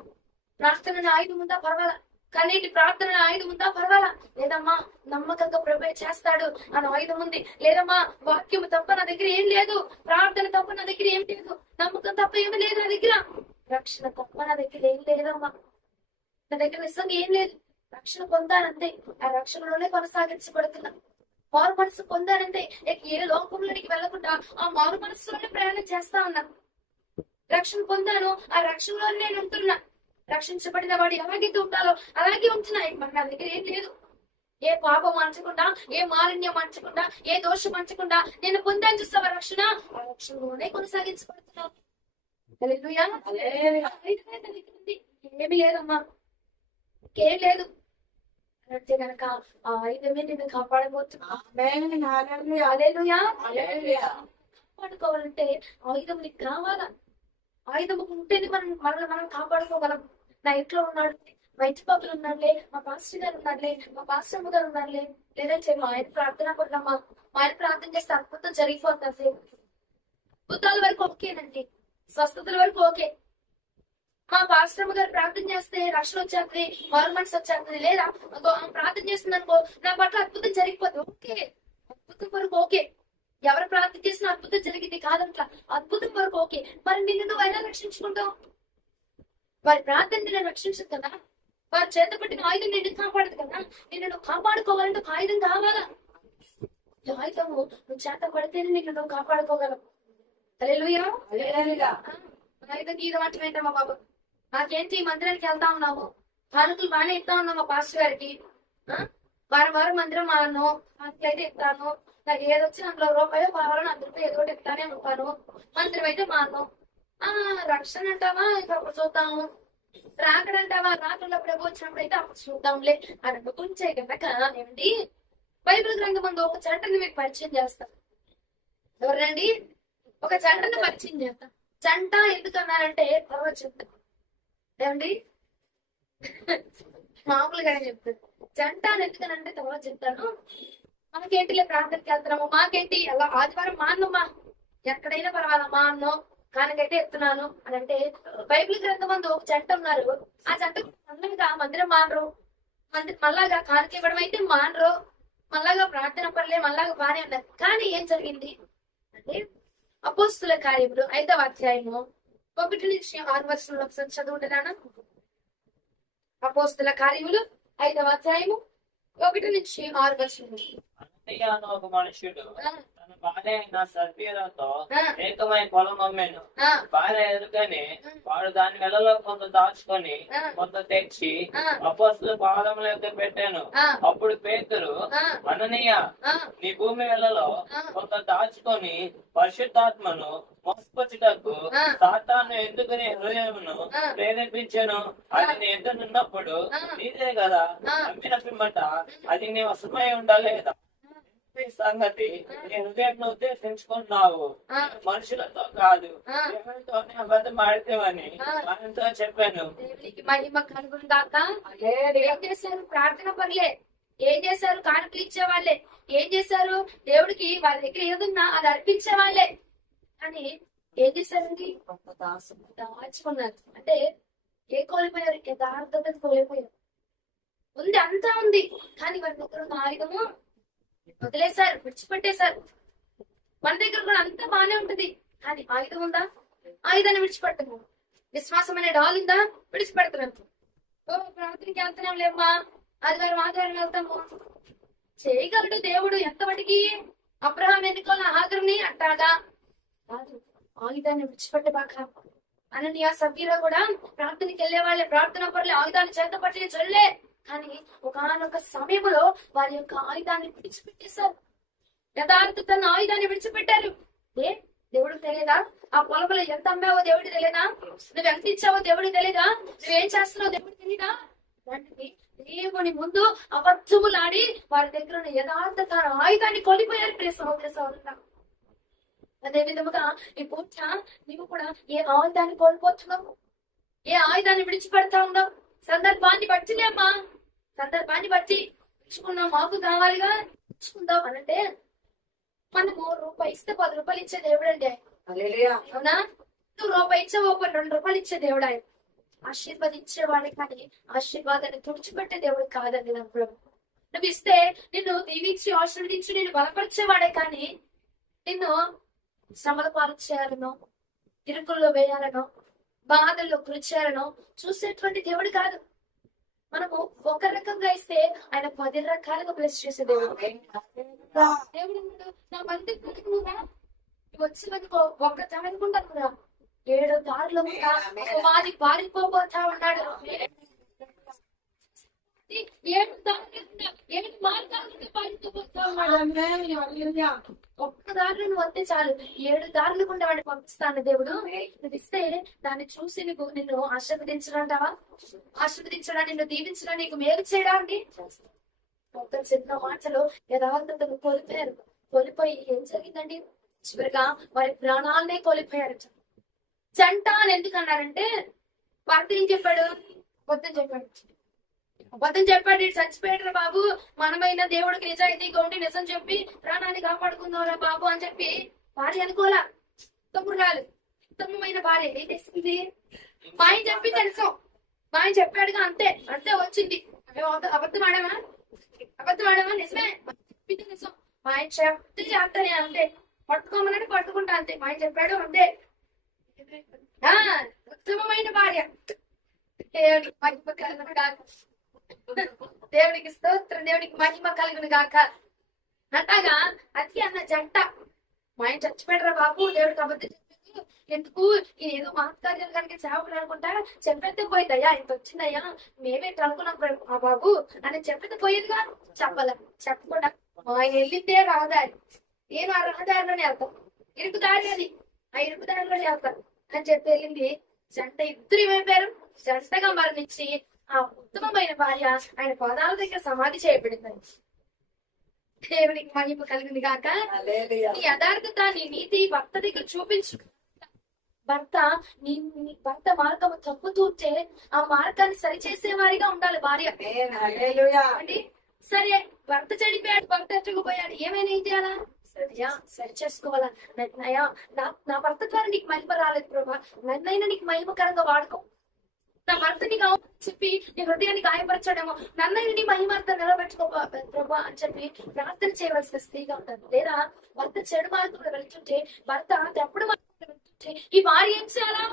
ప్రార్థన ఆయుధం ఉందా పర్వాలా, కన్నీటి ప్రార్థన ఆయుధం ఉందా పర్వాలా, లేదమ్మా నమ్మకంగా ప్రభు చేస్తాడు అని ఆయుధం ఉంది, లేదమ్మా వాక్యము తప్ప నా దగ్గర ఏం లేదు, ప్రార్థన తప్ప నా దగ్గర ఏం లేదు, నమ్మకం తప్ప ఏమి లేదు నా దగ్గర, రక్షణ తప్ప నా దగ్గర ఏం లేదమ్మా, నా దగ్గర నిజంగా ఏం లేదు, రక్షణ పొందానంతే, ఆ రక్షణలోనే కొనసాగించబడుతున్నా, మారు మనసు పొందానంతే, ఏ లోకంలోనికి వెళ్లకుండా ఆ మారు మనసులోనే ప్రయాణం చేస్తా ఉన్నా, రక్షణ పొందాను, ఆ రక్షణలోనే నేను ఉంటున్నా, రక్షించబడిన వాడు ఎలాగైతే ఉంటారో అలాగే ఉంటున్నాయి. మరి నా దగ్గర ఏం లేదు, ఏ పాపం మంచకుండా, ఏ మాలిన్యం మంచకుండా, ఏ దోషం మంచకుండా నేను పొందాను చూస్తావా రక్షణ, ఆ రక్షణలోనే కొనసాగించబడుతున్నాను. ఏమి లేదమ్మా, ఏం లేదు అంటే కనుక ఆ ఆయుధమే నిన్ను కాపాడబోతున్నా. కాపాడుకోవాలంటే ఆయుధం నీకు కావాలా, ఆయుధం ఉంటేనే మనం కాపాడుకోగలం. నా ఇంట్లో ఉన్నాడు, మా ఇంటి పక్కన ఉన్నాడులే, మా పాస్టర్ గారు ఉన్నాడులే, మా పాస్టర్ గారు ఉన్నాడులే, లేదంటే మా ఆయన ప్రార్థన కొన్నామా, మా ఆయన ప్రార్థన చేస్తే అద్భుతం జరిగిపోతుంది. అద్భుతాల వరకు ఓకేనండి, స్వస్థతల వరకు ఓకే. మా పాస్టర్ గారు ప్రార్థన చేస్తే రక్షణ వచ్చేస్తుంది, గవర్నమెంట్స్ వచ్చేస్తుంది, లేదా ప్రార్థన చేస్తుంది అనుకో నా పట్ల అద్భుతం జరిగిపోతుంది, ఓకే. అద్భుతం వరకు ఓకే. ఎవరు ప్రార్థన చేసినా అద్భుతం జరిగింది కాదంట్లా, అద్భుతం వరకు ఓకే. మరి నిన్ను నువ్వు ఎలా రక్షించుకుంటావు? వారి ప్రార్థన నిన్ను రక్షించదు కదా, వారి చేత పట్టిన ఆయుధం నిన్ను కాపాడదు కదా. నిన్ను నువ్వు కాపాడుకోవాలంటే ఒక ఆయుధం కావాలా? ఈ ఆయుధము నువ్వు చేత పడితేనే నిన్ను నువ్వు కాపాడుకోగలవు. హల్లెలూయా. ఆయుధం గీయడం అంటే ఏంటమ్మా బాబు? నాకేంటి మందిరానికి వెళ్తా ఉన్నావు, కానుకలు బాగానే ఇస్తా ఉన్నావు మా పాస్టర్ గారికి, వారం వారం మందిరం మాను, కానుకలు అయితే ఇస్తాను, నాకు ఏదొచ్చి అందులో రూపాయలు వారం రూపాయలు ఏదో ఒకటి ఇస్తానే ఉంటాను, మందిరం అయితే మాను. రక్షణ అంటావా ఇక అప్పుడు చూద్దాము, రాకడంటావా రాకున్నప్పుడు ఎవరు వచ్చినప్పుడు అయితే అప్పుడు చూద్దాంలే అని అనుకుంటే కనుక ఏమండి బైబిల్ గ్రంథం ముందు ఒక చట్టని మీకు పరిచయం చేస్తాను. ఎవరండి? ఒక చట్టని పరిచయం చేస్తాం. చంట ఎందుకన్నారంటే తర్వాత చెప్తాను. ఏమండి మామూలుగానే చెప్తాను. జంట అని ఎందుకనంటే తర్వాత చెప్తాను. మనకేంటిలే ప్రార్థనకి వెళ్తున్నాము, మాకేంటి అలా ఆదివారం మాన్నమ్మా, ఎక్కడైనా పర్వాలా మా అన్నో కానకైతే ఎత్తున్నాను అని అంటే బైబిల్ గ్రంథం ముందు ఒక జంట ఉన్నారు. ఆ జంట అందరిగా మందిరం మానరు, మళ్ళాగా కానుక ఇవ్వడం అయితే మానరు, మళ్ళాగా ప్రార్థన పర్లే మళ్ళాగా బానే ఉన్నారు. కానీ ఏం జరిగింది అంటే అపోస్తుల కార్యములు 5వ అధ్యాయము 1-6 ఒకసారి చదువుంటున్నాను. అపోస్తుల కార్యములు 5వ అధ్యాయము 1-6. ఒక మనుషుడు తన భార్య అయిన సర్పీలతో ఏకమై పొలం అమ్మాను. భార్య ఎదుకని వాడు దాని నెలలో కొంత దాచుకొని కొంత తెచ్చి అపోస్తుల పాదముల యొక్క పెట్టాను. అప్పుడు పేతురు, అననీయ, నీ భూమి వెలలో కొంత దాచుకొని పరిశుద్ధాత్మను మోసపుచ్చుటకు సాతాను ఎందుకు నీ హృదయమును ప్రేరేపించాను? అది నీ ఎదురున్నప్పుడు నీదే కదా అమ్మిన పిమ్మట అది నీ వశమై ఉండాలేదా? సంగతి నీ హృదయం ఉద్దేశించుకున్నావు, మనుషులతో కాదు, దేవునితోనే అబద్ధం ఆడితేవని ఆయనతో చెప్పాను. మహిమ కలుగుందాక. ఏం చేశారు? ప్రార్థన పర్లే. ఏం చేశారు? కానుకలు ఇచ్చేవాళ్లే. ఏం చేశారు? దేవుడికి వాళ్ళ దగ్గర ఏదున్నా అది అర్పించే వాళ్ళే. కానీ ఏం చేశారండి? దాచుకున్నారు. అంటే ఏ కోల్పోయారు? యథార్థత కోల్పోయారు. ఉంది, అంతా ఉంది, కానీ వారి దగ్గర ఉన్న ఆయుధము వదిలేశారు, విడిచిపెట్టేశారు. మన దగ్గర కూడా అంతా బానే ఉంటది, కానీ ఆయుధం ఉందా? ఆయుధాన్ని విడిచిపెట్టము. విశ్వాసం అనే డాల్ ఉందా? విడిచిపెడతాం. ప్రార్థనకి వెళ్తున్నాం లేమ్మా, ఆదివారం వెళ్తాము. చేయగలడు దేవుడు ఎంతవటికి. అబ్రహాం ఎన్నుకోని ఆఖరిని అంటాడా? కాదు, ఆయుధాన్ని విడిచిపెట్టబాక. అననీయ సభ్యులు కూడా ప్రార్థనకి వెళ్లే వాళ్ళే, ప్రార్థన పర్లే, ఆయుధాన్ని చేత పట్టి చల్లే. కానీ ఒకనొక సమయంలో వారి యొక్క ఆయుధాన్ని విడిచిపెట్టేశారు. యథార్థతను ఆయుధాన్ని విడిచిపెట్టారు. దేవుడికి తెలియదా? ఆ పొలంలో ఎంత అమ్మావో దేవుడికి తెలియదా? నువ్వు ఎంత ఇచ్చావో దేవుడికి తెలియదా? నువ్వేం చేస్తున్నావో దేవుడికి తెలియదా? అలాంటిది దేవుని ముందు అబద్ధములాడి వారి దగ్గర ఉన్న యథార్థత ఆయుధాన్ని కోల్పోయారు. ప్రియ సహోదర సహోదరుడా, అదే విధముగా ఈ పూజ నీవు కూడా ఏ ఆయుధాన్ని కోల్పోతున్నావు? ఏ ఆయుధాన్ని విడిచిపెడతా ఉన్నావు? సందర్భాన్ని బట్టిలేమ్మా, సందర్భాన్ని బట్టి ఇచ్చుకున్నాం, మాకు కావాలిగా ఇచ్చుకుందాం అనంటే మనము రూపాయి ఇస్తే 10 రూపాయలు ఇచ్చే దేవుడు అండి ఆయన. అవునా? నువ్వు రూపాయి ఇచ్చావు, 2 రూపాయలు ఇచ్చే దేవుడు ఆయన. ఆశీర్వదించేవాడే కానీ ఆశీర్వాదాన్ని తుడిచిపెట్టే దేవుడు కాదండి నా ప్రభు. నువ్వు ఇస్తే నిన్ను దీవించి ఆశీర్వదించి నిన్ను బలపరిచేవాడే కానీ నిన్ను శ్రమల పాలు చేయాలనో, ఇరుకుల్లో వేయాలనో, బాధల్లో కృచ్చారనో చూసేటువంటి దేవుడు కాదు. మనము ఒక రకంగా ఇస్తే ఆయన 10 రకాలుగా బ్లెస్ చేసే దేవుడు. దేవుడు నా మంది వచ్చి మనకు ఒక్క అనుకుంటాను కదా, 7 దారులు వాది పారిపోతా ఉన్నాడు. 7 దారులు 7 మార్గాలు పారిపోతా ఉన్నాడు. ఒక్క దారిలో నువ్వు వస్తే చాలు, 7 దారులు గుండా వాడిని పంపిస్తాను దేవుడు. నువ్వు ఇస్తే దాన్ని చూసి నిన్ను ఆశీర్వదించడంటావా? ఆశీర్వదించడా, నిన్ను దీవించడా, నీకు మేలు చేయడా అండి? ఒక్క చిన్న మాటలో యథార్థతను కోల్పోయారు. కోల్పోయి ఏం జరిగిందండి? చివరిగా వారి ప్రాణాలనే కోల్పోయారు. జంట అని ఎందుకు అన్నారంటే భర్త ఏం చెప్పాడు? అబద్ధం చెప్పాడు. చచ్చిపోయాడు బాబు, మనమైన దేవుడికి నిజాయితీగా ఉండి నిజం చెప్పి ప్రాణాన్ని కాపాడుకుందాంరా బాబు అని చెప్పి భార్య అనుకోలా, తమ్ముడు కాదు. ఉత్తమమైన భార్య ఏం చేసింది? మా ఆయన చెప్పి తెలుసు, మా ఆయన చెప్పాడుగా, అంతే అంతే వచ్చింది. అబద్ధం ఆడామా? నిజమే చెప్పింది నిజం. మా ఆయన చెప్తే చేస్తానే, అంతే. పట్టుకోమని పట్టుకుంటా, అంతే. మా ఆయన చెప్పాడు, అంతే. ఉత్తమమైన భార్య. దేవుడికి మహిమ కలుగును గాక. దేవుడికి స్తోత్రం, దేవుడికి మహిమ కలుగును గాక. అట్లాగా అది అన్న జంట. మా ఆయన చచ్చిపోయాడురా బాబు, దేవుడికి అబద్ధం చెప్పాడు, ఎందుకు ఏదో మహత్కార్యాలు కనుక సేవకులు అనుకుంటా, చెప్పేస్తే పోయిందయ్యా, ఇంత వచ్చిందయ్యా, మేమేంటి అనుకున్నాం ఆ బాబు అని చెప్పేది పోయేదిగా. చెప్పకుండా మా ఆయన వెళ్ళిందే రహదారి, నేను ఆ రహదారిలోనే వెళ్తాం, ఇరుకు దారి అది, ఆ ఇరుకు దారిలోనే వెళ్తాం అని చెప్పి వెళ్ళింది. జంట ఇద్దరు ఏమైపోయారు, జంటగా మరణించి ఆ ఉత్తమమైన భార్య ఆయన పాదాల దగ్గర సమాధి చేయబడింది. దేవునికి మహిమ కలిగింది కాక. నీ యథార్థత, నీ నీతి భర్త దగ్గర చూపించు. భర్త మార్గము తప్పుతుంటే ఆ మార్గాన్ని సరిచేసే వారిగా ఉండాలి భార్య. సరే, భర్త చెడిపోయాడు, భర్త ఎట్టుకుపోయాడు, ఏమైనా ఏం చేయాలా? సరి చేసుకోవాలా? నన్నయ్యా, నా భర్త ద్వారా నీకు మహిమ రాలేదు ప్రభా, నన్నైనా నీకు మహిమకరంగా వాడుకో. నా భర్త నీకు చెప్పి నీ హృదయాన్ని గాయపరచడేమో, నన్నైనా నీ మహిమార్థం నిలబెట్టుకో ప్రభా అని చెప్పి ప్రార్థన చేయవలసిన స్త్రీగా ఉంటారు. లేదా భర్త చెడు మార్గంలో వెళ్తుంటే, భర్త తప్పుడు మార్గంలో వెళ్తుంటే ఈ భార్య ఏం చేయాలా?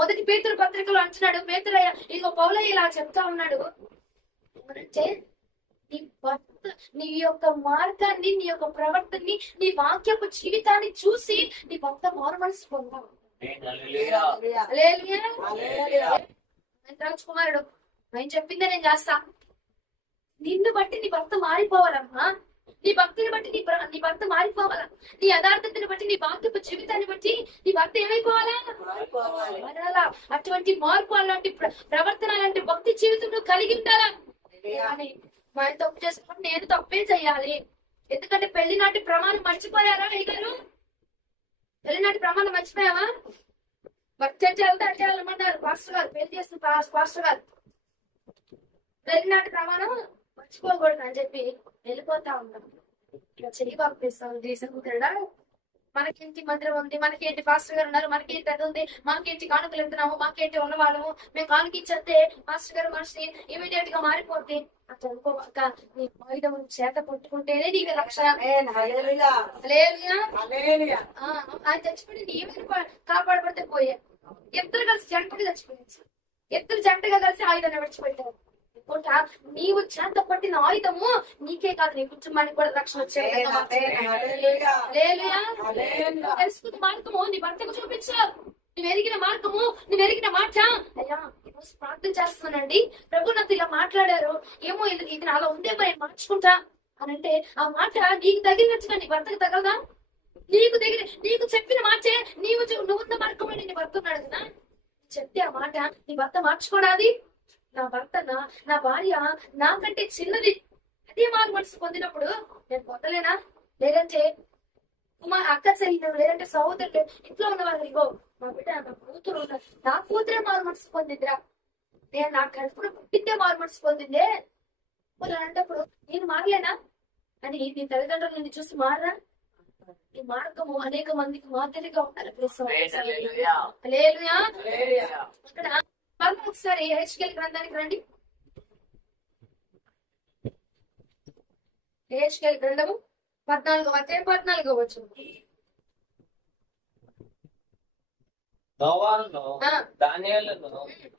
మొదటి పేతురు పత్రికలో అంటున్నాడు, పేతురయ్య ఇదిగో పౌలయ్య ఇలా చెప్తా ఉన్నాడు అంటే, నీ భర్త నీ యొక్క మార్గాన్ని, నీ యొక్క ప్రవర్తనని, నీ వాక్యపు జీవితాన్ని చూసి నీ భర్త మారు మనసు పొందావు. రాజకుమారుడు ఆయన చెప్పిందే నేను చేస్తా. నిన్ను బట్టి నీ భర్త మారిపోవాలమ్మా, నీ భక్తిని బట్టి నీ భర్త మారిపోవాలా, నీ యథార్థతని బట్టి, నీ వాక్యపు జీవితాన్ని బట్టి నీ భర్త ఏమైపోవాలా? మారాలా. అటువంటి మార్పు, అలాంటి ప్రవర్తన, అలాంటి భక్తి జీవితంలో కలిగి ఉండాలా అని. ఆయన తప్పు చేసుకుంటే నేను తప్పే చెయ్యాలి. ఎందుకంటే పెళ్లి నాటి ప్రమాణం మర్చిపోయారా అయ్యగారు? పెళ్లి నాటి ప్రమాణం మర్చిపోయావా? భర్త వెళ్తే అంటే వెళ్ళమన్నారు పాస్టర్ గారు, పెళ్లి చేసిన పాస్టర్ గారు. పెళ్లి నాటి ప్రమాణం మర్చిపోకూడదు అని చెప్పి వెళ్ళిపోతా ఉంటాం. ఇట్లా చెయ్యి పంపిస్తాం దేశంకుడా, మనకేంటి మందిరం ఉంది, మనకేంటి పాస్టర్ గారు ఉన్నారు, మనకేంటి అది ఉంది, మాకేంటి కానుకలు ఎంతున్నాము, మాకేంటి ఉన్నవాళ్ళము, మేము కానుక ఇచ్చేస్తే పాస్టర్ గారు మనిషి ఇమీడియట్ గా మారిపోతే అట్లా అనుకోక నీ ఆయుధం చేత పట్టుకుంటేనే నీకు రక్షణ. ఆయన చచ్చిపోయి ఏమైనా కాపాడబడితే పోయే. ఇద్దరు కలిసి జంటగా చచ్చిపోయారు, ఇద్దరు జంటగా కలిసి ఆయుధాన్ని విడిచిపెట్టారు. నీవు చేత పట్టిన ఆయుధము నీకే కాదు, నీ కుటుంబానికి కూడా రక్షణ వచ్చేది. తెలుసుకున్న మార్గము నీ భర్తకు చూపించావు, నువ్వు ఎరిగిన మార్గము, నువ్వు ఎరిగిన మాట. అయ్యా ఈరోజు ప్రార్థన చేస్తున్నానండి, ప్రభు నాతో ఇలా మాట్లాడారు, ఏమో ఇది నాలో ఉందేమో నేను మార్చుకుంటా అని అంటే, ఆ మాట నీకు తగిలినట్టుగా నీ భర్తకు తగలదా? నీకు చెప్పిన మాటే నువ్వున్న మార్గంలో నీ భర్త ఉన్నాడు కదా, చెప్తే ఆ మాట నీ భర్త మార్చుకోడాది. నా భర్త నా భార్య నాకంటే చిన్నది, అదే మారు మనసు పొందినప్పుడు నేను పొందలేనా? లేదంటే అక్క చెల్లి, లేదంటే సహోదరులు, ఇంట్లో ఉన్న వాళ్ళు, ఇగో మా బిడ్డ నా కూతురు ఉన్నారు, నా కూతురే మారు మనసు పొందిందిరా, నేను నా కడుపున పుట్టిందే మారు మనసు పొందిందే వాళ్ళు అన్నప్పుడు నేను మారలేనా అని నీ తల్లిదండ్రులని చూసి మారరా? ఈ మార్గము అనేక మందికి మాదిరిగా ఉండాలి. అక్కడ ఒకసారి హెచ్కేల్ గ్రంథానికి రండి. హెచ్కేల్ గ్రంథము 14వ వచనం. నోవాను, దానియేలును,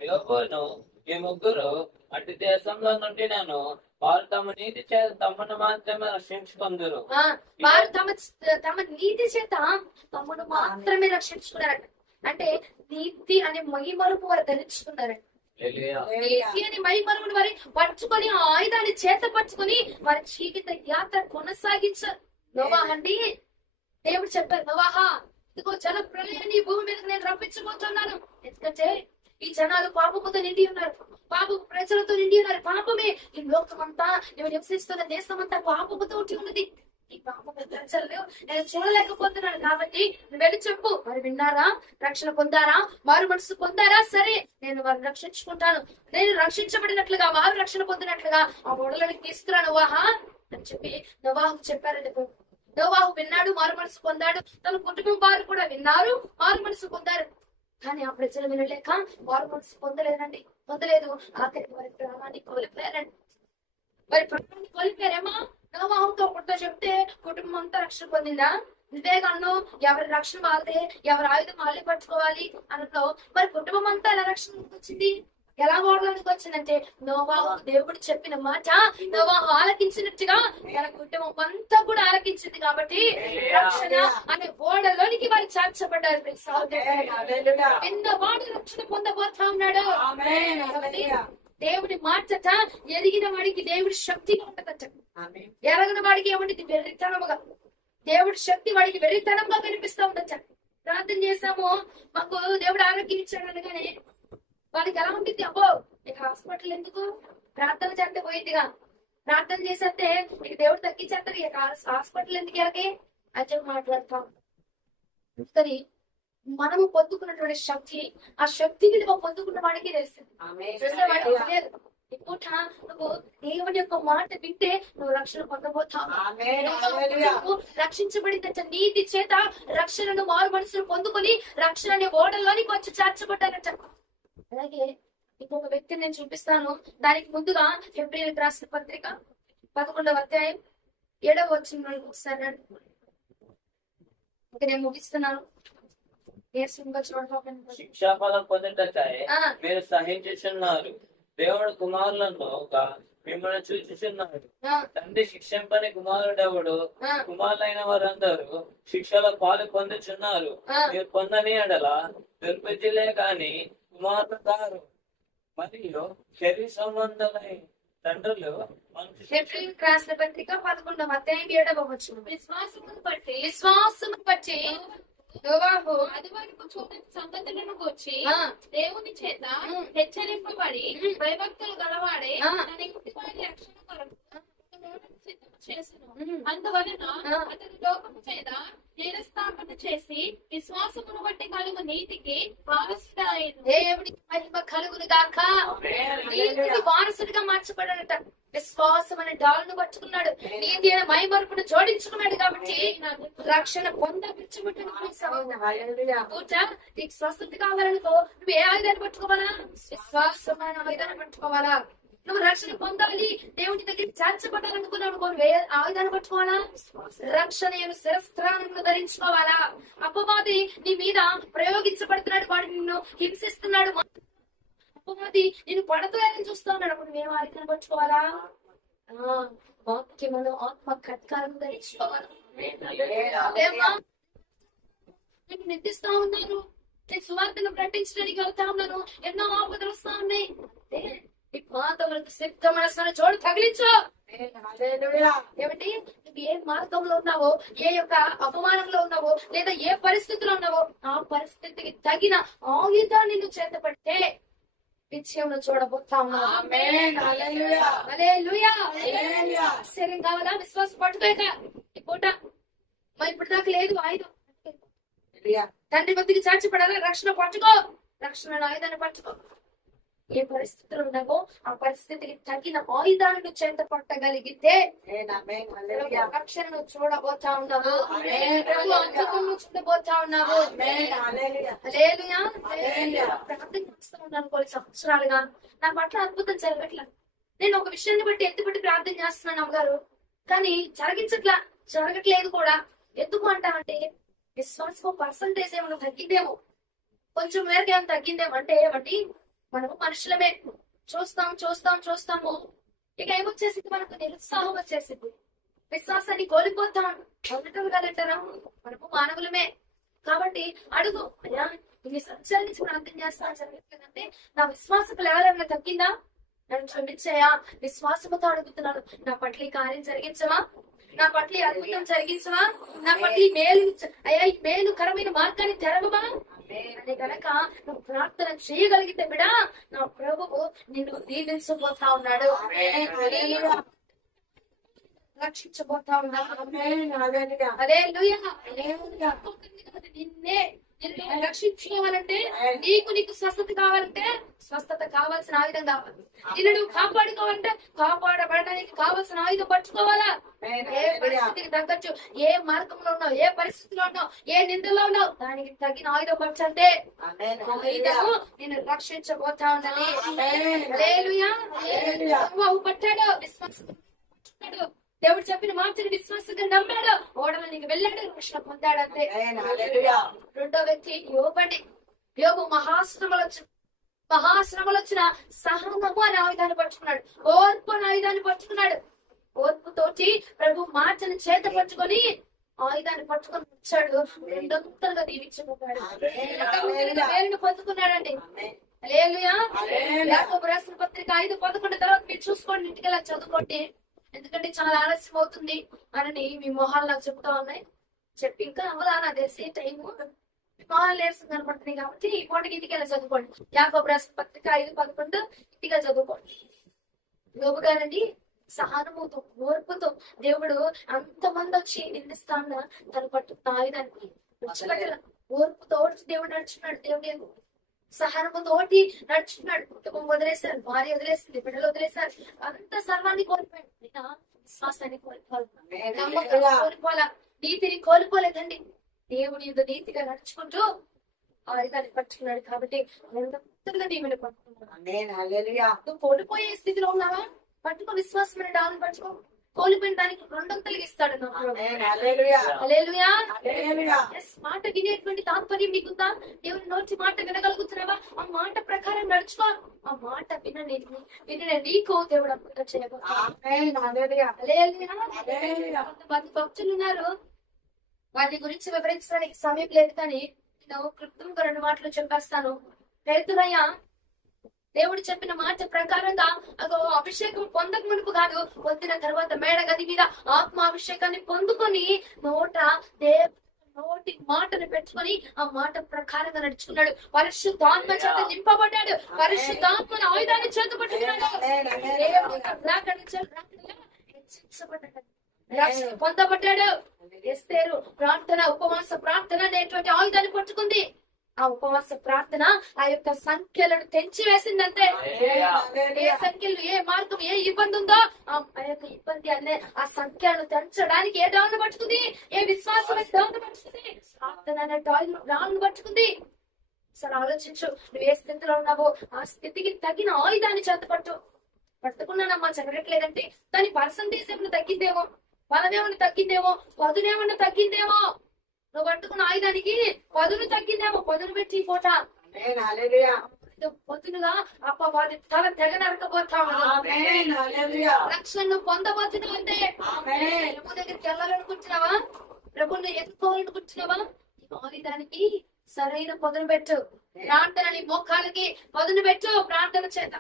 యోబును ఈ ముగ్గురు అటు దేశంలో నుండి నేను వారు తమ నీతి చేత తమను మాత్రమే రక్షించుకుందరు. వారు తమ నీతి చేత తమను మాత్రమే రక్షించుకున్నారట. అంటే నీతి అనే మహిమరుపు వారు ధరించుకున్నారట. నీతి అనే మహిమరుపుని వారి పట్టుకొని, ఆ ఆయుధాన్ని చేత పట్టుకొని వారి జీవిత యాత్ర కొనసాగించారు. నోవాహ అండి, దేవుడు చెప్పారు, నోవాహా ఇదిగో జల ప్రళయాన్ని భూమి మీద నేను రప్పించబోతున్నాను. ఎందుకంటే ఈ జనాలు పాపముతో నిండి ఉన్నారు, పాప ప్రజలతో నిండి ఉన్నారు. పాపమే ఈ లోకమంతా, నువ్వు నివసిస్తున్న దేశం అంతా పాపముతో ఉన్నది. ఈ పాప ప్రజలు నేను చూడలేకపోతున్నాను కాబట్టి నువ్వు వెళ్ళి చెప్పు. మరి విన్నారా? రక్షణ పొందారా? వారు మనసు పొందారా? సరే, నేను వారిని రక్షించుకుంటాను. నేను రక్షించబడినట్లుగా వారు రక్షణ పొందినట్లుగా ఆ ఓడలను తీసుకురా నోవాహా అని చెప్పి నోవాహుకు చెప్పారండి. నోవాహు విన్నాడు, మారు మనసు పొందాడు. తన కుటుంబం వారు కూడా విన్నారు, మారు మనసు పొందారు. కానీ ఆ ప్రజలు వినలేక మారు మనసు పొందలేదు. ఆఖరికి వారి ప్రాణాన్ని కోల్పోయారండి. మరి ప్రాణాన్ని కోల్పోయారేమా? నోవాహుతో అప్పుడుతో చెప్తే కుటుంబం అంతా రక్షణ పొందిందా? నువ్వే కన్ను ఎవరి రక్షణ వాళ్ళే, ఎవరి ఆయుధం వాళ్ళే పట్టుకోవాలి అనట్లో మరి కుటుంబం అంతా ఎలా రక్షణకు వచ్చింది? ఎలా ఓడడానికి వచ్చిందంటే నోవాహు దేవుడు చెప్పిన మాట నోవాహు ఆలకించినట్టుగా తన కుటుంబం అంతా కూడా ఆలకించింది. కాబట్టి రక్షణ అనే ఓడలోనికి వారు చేర్చబడ్డారు. వాడు రక్షణ పొందబోతా ఉన్నాడు. దేవుడి మాటట ఎరిగిన వాడికి దేవుడి శక్తిగా ఉంటదట. ఎరగిన వాడికి ఏమంటుంది? వెర్రితనముగా. దేవుడి శక్తి వాడికి వెర్రితనంగా కనిపిస్తా ఉండొచ్చ. ప్రార్థన చేసాము, మాకు దేవుడు ఆరోగ్యం ఇచ్చాడు అనగానే వాడికి ఎలా ఉంటుంది? అబ్బో ఇక హాస్పిటల్ ఎందుకు, ప్రార్థన చేస్తే పోయిందిగా, ప్రార్థన చేసేస్తే ఇక దేవుడు తగ్గించేస్తారు, ఇక హాస్పిటల్ ఎందుకు ఎలాగే అని చెప్పి మాట్లాడతాం. కానీ మనము పొందుకున్నటువంటి శక్తి, ఆ శక్తి విలువ పొందుకున్న వాడికి తెలుస్తుంది. పూట నువ్వు దేవుని యొక్క మాట వింటే నువ్వు రక్షణ పొందబోతావు. రక్షించబడిందట నీతి చేత రక్షణను మారు మనసును పొందుకొని రక్షణ అనే ఓడలోనికి వచ్చి చేర్చబడ్డారట. అలాగే ఇంకొక వ్యక్తిని నేను చూపిస్తాను. దానికి ముందుగా ఫిబ్రవరికి రాసిన పత్రిక 11వ అధ్యాయం 7వ వచనం ఒకసారి నేను ముగిస్తున్నాను. శిక్షాఫలం పొందుటకై మీరు సహించుచున్నారు. దేవుడు కుమారులను మిమ్మల్ని చూచుచున్నాడు. తండ్రి శిక్షింపని కుమారుడెవడు? కుమారులైన వారందరూ శిక్షలో పాలు పొందుచున్నారు. మీరు పొందని ఎడల దుర్బుద్ధిలే కాని కుమారులు కారు. మరియు శరీర సంబంధులై తండ్రులు రాసిన పత్రిక 11వ అధ్యాయం 7వ వచనం. విశ్వాసమును బట్టి నోవాహు అదివరకు చూడని సంగతులను వచ్చి దేవుని చేత హెచ్చరింపబడి భయభక్తులు గలవాడే తన ఇంటి వారి రక్షణ కొరకు చేసును. అందువలన అతని లోకము చేత నేరస్థాపన చేసి విశ్వాసమును బట్టి కలుగు నీతికి వారసుడాయను. దేవుడికి మహిమ కలుగును గాక. నీతికి వారసుడిగా మార్చబడాడట. విశ్వాసం అనే డాలును పట్టుకున్నాడు, నీతి అనే మైమరుపును జోడించుకున్నాడు. కాబట్టి రక్షణ పొందపించబడ్డాడు. నీకు స్వస్థత కావాలనుకో నువ్వు ఏ ఆయుధాన్ని పట్టుకోవాలా? విశ్వాసమైన ఆయుధాన్ని పట్టుకోవాలా? నువ్వు రక్షణ పొందాలి, దేవుడి దగ్గర చేర్చబడాలనుకున్నావు, నువ్వు ఏ ఆయుధాన్ని పట్టుకోవాలా? రక్షణ శిరస్త్రాలను ధరించుకోవాలా? అపవాది నీ మీద ప్రయోగించబడుతున్నాడు, వాడు నిన్ను హింసిస్తున్నాడు, అపవాది నేను పడతాయని చూస్తా ఉన్నాడు. అప్పుడు మేము ఆయుధాన్ని పట్టుకోవాలా? వాక్యమును ఆత్మ ఖడ్గాలను ధరించుకోవాలా? నేను నిందిస్తా ఉన్నాను, నేను సువార్తను ప్రకటించడానికి వెళ్తా ఉన్నాను, ఎన్నో ఆపదలు వస్తా ఉన్నాయి. ఈ పాతములకు సిద్ధ మనసును చోటు తగిలించు. ఏమిటి? నువ్వు ఏ మార్గంలో ఉన్నావో, ఏ యొక్క అపమానంలో ఉన్నావో, లేదా ఏ పరిస్థితిలో ఉన్నావో ఆ పరిస్థితికి తగిన ఆయుధాన్ని నువ్వు చేతపడితే విజయం చూడబోతా ఉన్నావు. ఆశ్చర్యం కావాలా? విశ్వాసం పట్టుకోక ఈ పూట మా ఇప్పుడు దాకా లేదు ఆయుధం. తండ్రి భక్తికి చార్చిపడాలా? రక్షణ పట్టుకో, రక్షణ ఆయుధాన్ని పట్టుకో. ఏ పరిస్థితులు ఉన్నావో ఆ పరిస్థితికి తగిన ఆయుధాలను చేత పట్టగలిగితే రక్షణను చూడబోతా ఉన్నావు, అద్భుతము చూడబోతా ఉన్నావు. ప్రార్థన చేస్తూ ఉన్నాను కొన్ని సంవత్సరాలుగా, నా పట్ల అద్భుతం జరగట్లా. నేను ఒక విషయాన్ని బట్టి ఎత్తుపట్టి ప్రార్థన చేస్తున్నాను అమ్మగారు, కానీ జరగట్లేదు కూడా. ఎందుకు అంటామంటే విశ్వాసం పర్సంటేజ్ ఏమైనా తగ్గిందేమో, కొంచెం మేరకు ఏమైనా తగ్గిందేమో. అంటే ఏమంటే మనము మనుషులమే, చూస్తాము ఇక ఏమొచ్చేసింది, మనకు నిరుత్సాహం వచ్చేసింది, విశ్వాసాన్ని కోల్పోతాం కదంటారా. మనము మానవులమే. కాబట్టి అడుగు, అయ్యా ఇన్ని సంవత్సరాల నుంచి ప్రార్థన చేస్తా జరగట్లేదంటే నా విశ్వాసపు లెవెల్ ఏమైనా తగ్గిందా? నన్ను క్షమించాయా? విశ్వాసముతో అడుగుతున్నాను, నా పట్ల ఈ కార్యం జరిగించవా? నా పట్ల ఈ అద్భుతం జరిగించవా? నా పట్ల ఈ మేలుకరమైన మార్గాన్ని తెరవవా అని కనుక నువ్వు ప్రార్థన చేయగలిగితే బిడా నా ప్రభువు నిన్ను దీవించబోతా ఉన్నాడు, రక్షించబోతా ఉన్నాడు. నిన్నే నిన్ను రక్షించుకోవాలంటే, నీకు స్వస్థత కావాలంటే స్వస్థత కావాల్సిన ఆయుధం కావాలి. నిన్ను నువ్వు కాపాడుకోవాలంటే కాపాడబడడానికి కావాల్సిన ఆయుధం పట్టుకోవాలా. ఏ పరిస్థితికి తగ్గచ్చు, ఏ మార్గంలో ఉన్నావు, ఏ పరిస్థితిలో ఉన్నావు, ఏ నిందలో ఉన్నావు, దానికి తగిన ఆయుధం పట్టంటే ఆయుధము నిన్ను రక్షించబోతా ఉన్నది. హల్లెలూయా. యెహోవా పట్టాడు, విశ్వాసం పట్టుకున్నాడు, దేవుడు చెప్పిన మాటని విశ్వాసంగా నమ్మాడు, ఓడలో నీకు వెళ్ళాడు, రక్షణ పొందాడు అంతే. రెండో వ్యక్తి యోబండి. యోబు మహాశ్రమలు వచ్చిన సహనము అనే ఆయుధాన్ని పట్టుకున్నాడు, ఓర్పు అనే ఆయుధాన్ని పట్టుకున్నాడు. ఓర్పుతోటి ప్రభు మాటను చేత పట్టుకొని ఆయుధాన్ని పట్టుకొని వచ్చాడు, రెండొంతలుగా దీవించబడ్డాడు, వేరును పొందుకున్నాడండి. హల్లెలూయా. యాకోబు రాసిన పత్రిక 5:11 తర్వాత మీరు చూసుకోండి, ఇంటికి వెళ్ళి చదువుకోండి. ఎందుకంటే చాలా ఆలస్యం అవుతుంది అని మీ మొహాలు నాకు చెప్తా ఉన్నాయి. చెప్పి ఇంకా అవ్వలా నా తెలిసి టైము మొహాలు నేర్చుకు కనపడుతున్నాయి కాబట్టి ఈ పూటకి ఇంటికి వెళ్ళి చదువుకోండి. యాకోబు రాసిన పత్రిక 5:11 ఇంటిగా చదువుకోండి. యోబు గారండి సహనముతో ఓర్పుతో దేవుడు అంతమంది వచ్చి నిందిస్తాను తన పట్టు ఆయుధాన్ని విడిచిపెట్టాల. ఓర్పుతో దేవుడు నడుచున్నాడు, దేవుడు సహనముతోటి నడుచున్నాడు. కుటుంబం వదిలేశారు, భార్య వదిలేసింది, బిడ్డలు వదిలేశారు, అంత సర్వాన్ని కోల్పోయాడు. విశ్వాసాన్ని కోల్పోవాలా, నీతిని కోల్పోలేదండి. దేవుని యొక్క నీతిగా నడుచుకుంటూ ఆయుధాన్ని పట్టుకున్నాడు. కాబట్టి దీవెన పట్టుకున్నాడు. నువ్వు కోల్పోయే స్థితిలో ఉన్నావా, పట్టుకో, విశ్వాసమైన డాలను పట్టుకో. కోల్పోయిన దానికి రెండొంతలుగా ఇస్తాడు. మాట వినేటువంటి తాత్పర్యం నీకుందా? దేవుని నోటి మాట వినగలుగుతున్నావా? ఆ మాట ప్రకారం నడుచుకో. ఆ మాట విన నీకు దేవుడు అద్భుతం చేయబోతున్నాడు. కొంతమంది భక్తులు ఉన్నారు, వాటి గురించి వివరించడానికి సమయం లేదు, కానీ నేను క్లుప్తంగా 2 మాటలు చెప్పేస్తాను. పేతురయ్య దేవుడు చెప్పిన మాట ప్రకారంగా అభిషేకం పొందక మునుపు కాదు, పొందిన తర్వాత మేడ గది మీద ఆత్మ అభిషేకాన్ని పొందుకొని నోటి మాటను పెట్టుకొని ఆ మాట ప్రకారంగా నడుచుకున్నాడు. పరిశుద్ధాత్మ చేత నింపబడ్డాడు, పరిశుద్ధాత్మను ఆయుధాన్ని చేత పట్టుకున్నాడు. రక్షణ పొందబడ్డాడు. ఎస్తేరు ప్రార్థన, ఉపవాస ప్రార్థన అనేటువంటి ఆయుధాన్ని పట్టుకుంది. ఆ ఉపవాస ప్రార్థన ఆ యొక్క సంఖ్యలను తెంచి వేసిందంటే, ఏ సంఖ్యలు, ఏ మార్గం, ఏ ఇబ్బంది ఉందో ఆ యొక్క ఇబ్బంది అనే ఆ సంఖ్యలను తెంచడానికి ఏ డాలను పట్టుకుంది, ఏ విశ్వాసం డాలను పట్టుకుంది, ప్రార్థన అనే డాలను పట్టుకుంది. సరే ఆలోచించు, నువ్వు ఏ స్థితిలో ఉన్నావో ఆ స్థితికి తగిన ఆయుధాన్ని చేతపట్టు. పట్టుకున్నానమ్మా చదవట్లేదంటే దాని పర్సంటేజ్ ఏమైనా తగ్గిందేమో, బలమేమన్నా తగ్గిందేమో, పదునేమన్నా తగ్గిందేమో. నువ్వు పట్టుకున్న ఆయుధానికి పదును తగ్గిందేమో, పదును పెట్టి పోట పొద్దునుగా వారి తల తెగ నరకపోతా. రక్షణ పొందబోతున్నావు అంటే ప్రభు దగ్గరికి వెళ్ళాలనుకుంటున్నావా, ప్రభుని ఎత్తుకోవాలనుకుంటున్నావా, ఆయుధానికి సరైన పదును పెట్టు. ప్రార్థనని మోకాలకి పదును పెట్టు ప్రార్థన చేత.